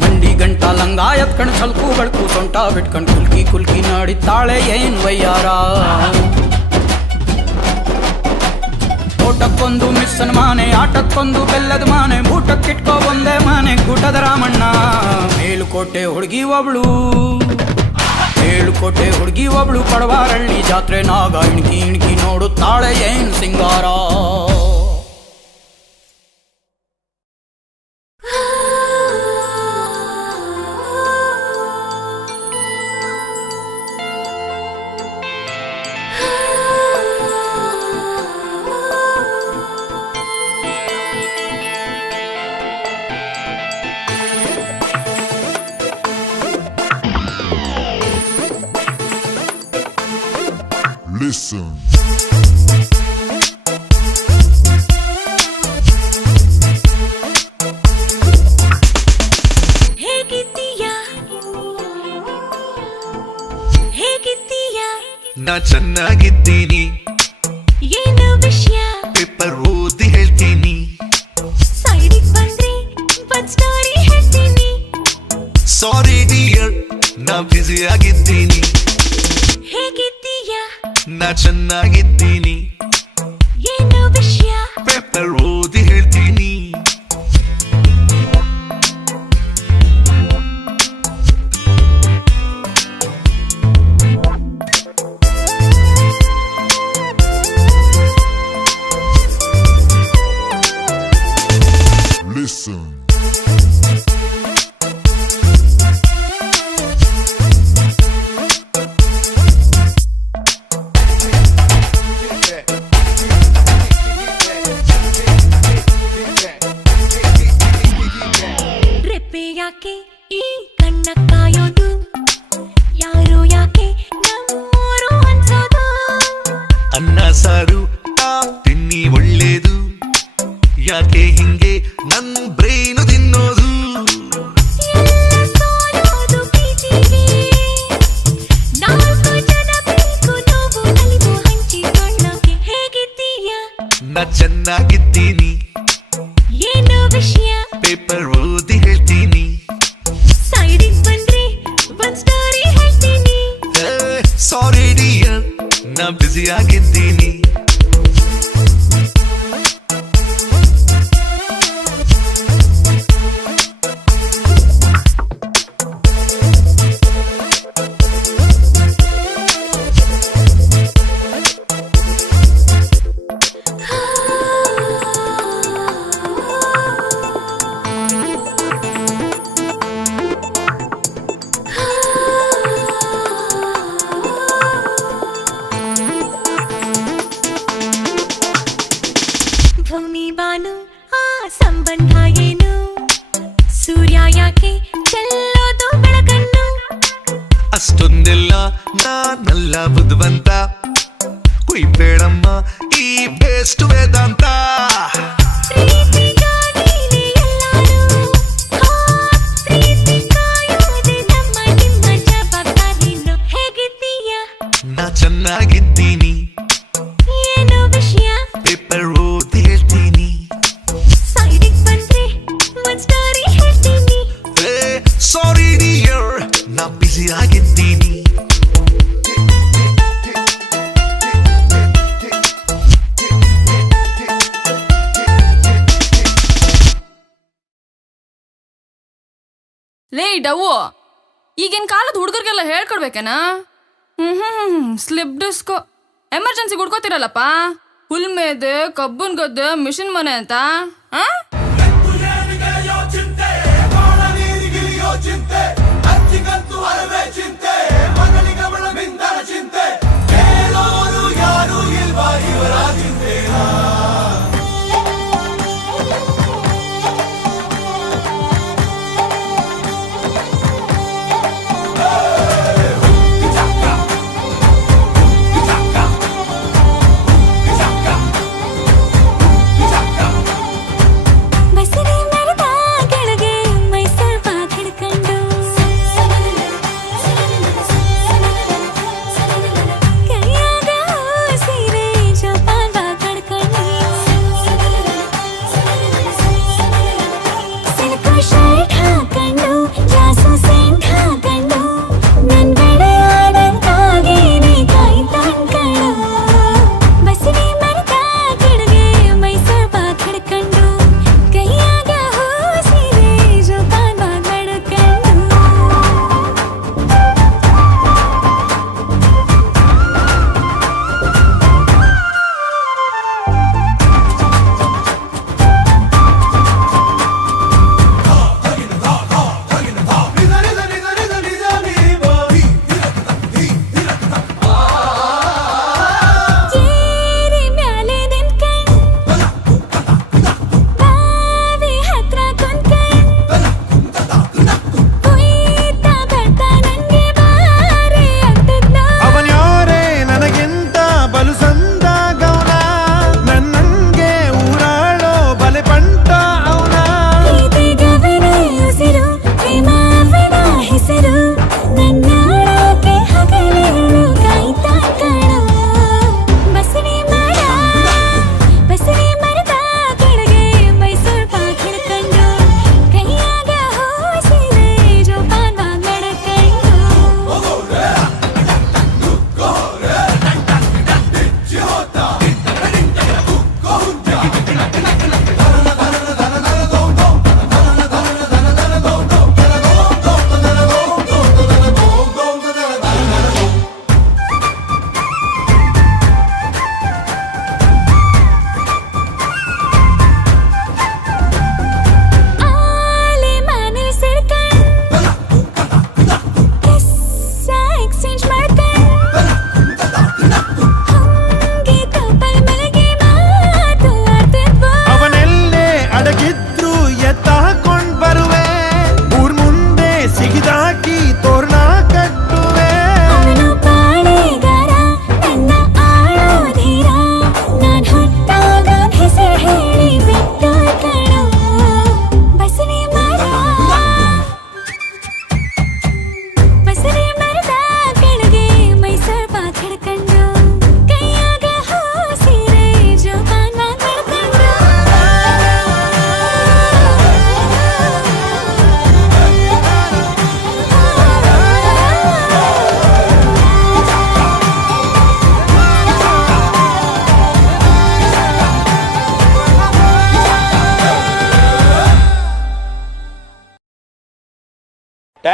ಮಂಡಿ ಗಂಟ ಲಂಗ ಎತ್ಕಂಡ್ ಸಲ್ಕು ಬಳ್ಕು ಸೊಂಟ ಬಿಟ್ಕಂಡ್ ಕುಲ್ಕಿ ಕುಲ್ಕಿ ನಾಡಿತಾಳೆ ಏನ್ ವಯ್ಯಾರ. ತೋಟಕ್ಕೊಂದು ಮಿಸ್ಸನ್ ಮಾನೆ, ಆಟಕ್ಕೊಂದು ಬೆಲ್ಲದ ಮಾನೆ, ಊಟಕ್ಕಿಟ್ಕೋ ಒಂದೇ ಮಾನೆ ಗೂಟದ ರಾಮಣ್ಣ. ಮೇಲುಕೋಟೆ ಹುಡುಗಿ ಒಬ್ಳು, ಮೇಲುಕೋಟೆ ಹುಡುಗಿ ಒಬ್ಳು, ಪಡವಾರಳ್ಳಿ ಜಾತ್ರೆ ನಾಗ ಇಣ್ಕಿ ಇಣ್ಕಿ ನೋಡುತ್ತಾಳೆ ಏನ್ ಸಿಂಗಾರ. Listen. ನಾ ಚೆನ್ನಾಗಿದ್ದೀನಿ, ಏನು ವಿಷಯ ಪೇಪರ್ ಓದಿ ಹೇಳ್ತೀನಿ. ಬ್ಯುಸಿ ಆಗಿದ್ದೀನಿ ಹೇಗಿದ್ದೀಯ ನಾ ಚೆನ್ನಾಗಿದ್ದೀನಿ ಏನು ವಿಷಯ ಪೇಪರ್ ಓದಿ ಹೇಳ್ತೀನಿ Listen. ರೆಪ್ಪೆ ಯಾಕೆ ಈ ಕಣ್ಣ ಕಾಯೋದು ಯಾರು ಯಾಕೆ ನಮ್ಮೋರು ಅನ್ಸೋದು ಅನ್ನ ಸಾರು ತಿನ್ನಿ ಒಳ್ಳೇದು ಯಾಕೆ ಹಿಂಗೆ ನನ್ ಬ್ರೈನು ತಿನ್ನೋದು ಎಲ್ಲ ಸೋಲೋದು ಪ್ರೀತಿಗೆ ನಾಲ್ಕು ಜನ ಬೇಕು ನೋವು ನಲಿವು ಹಂಚಿಕೊಳ್ಳೋಕೆ ಹೇಗಿದ್ದೀಯ ನಾ ಚೆನ್ನಾಗಿದ್ದೀನಿ ಏನು ವಿಷಯ ಪೇಪರ್ ಓದಿ ಹೇಳ್ತೀನಿ ಸೈಡಿಗೆ ಬಂದ್ರೆ ಒಂದ್ ಸ್ಟೋರಿ ಹೇಳ್ತೀನಿ ಸಾರಿ ಡಿಯರ್ ನಾ ಬ್ಯುಸಿ ಆಗಿದ್ದೀನಿ ಭೂಮಿ ಬಾನು ಆ ಸಂಬಂಧ ಏನು ಸೂರ್ಯ ಯಾಕೆ ಚೆಲ್ಲೋದು ಬೆಳಕನ್ನು ಅಷ್ಟೊಂದೆಲ್ಲ ನಾನಲ್ಲ ಬುದ್ಧಿವಂತ ಕುಯ್ಬೇಡಮ್ಮ ಈ ಬೆಸ್ಟ್ ವೇದಾಂತ ಪ್ರೀತಿಗಾಗಿನೇ ಎಲ್ಲಾರು ಪ್ರೀತಿ ಕಾಯೋದೆ ನಮ್ಮ ನಿಮ್ಮ ಜವಾಬ್ದಾರಿನು ಹೇಗಿದ್ದೀಯ ನಾ ಚೆನ್ನಾಗಿದ್ದೀನಿ ಏನು ವಿಷಯ ಪೇಪರ್ ಓದಿ ಹೇಳ್ತೀನಿ ಸೈಡಿಗೆ ಬಂದ್ರೆ ಒಂದ್ ಸ್ಟೋರಿ ಹೇಳ್ತೀನಿ ಸಾರಿ ಡಿಯರ್ ನಾ ಬ್ಯುಸಿ ಆಗಿದ್ದೀನಿ ಲೇ ಡವ್ವು ಈಗಿನ ಕಾಲದ ಹುಡುಗರಿಗೆಲ್ಲ ಹೇಳ್ಕೊಡ್ಬೇಕೇನಾ ಸ್ಲಿಪ್ ಡಿಸ್ಕ್ ಎಮರ್ಜೆನ್ಸಿ ಹುಡ್ಕೋತಿರಲ್ಲಪ್ಪ ಹುಲ್ ಮೇದೆ ಕಬ್ಬನ್ ಗದ್ದೆ ಮಿಷಿನ್ ಮನೆ ಅಂತ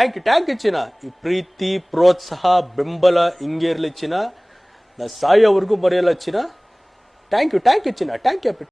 ಥ್ಯಾಂಕ್ ಯು ಚಿನ್ನ. ಈ ಪ್ರೀತಿ ಪ್ರೋತ್ಸಾಹ ಬೆಂಬಲ ಹಿಂಗೆ ಇರಲಿ ಚಿನ್ನ. ನಾ ಸಾಯೋವರೆಗೂ ಮರೆಯಲ್ಲ ಚಿನ್ನ. ಥ್ಯಾಂಕ್ ಯು ಚಿನ್ನ. Thank you.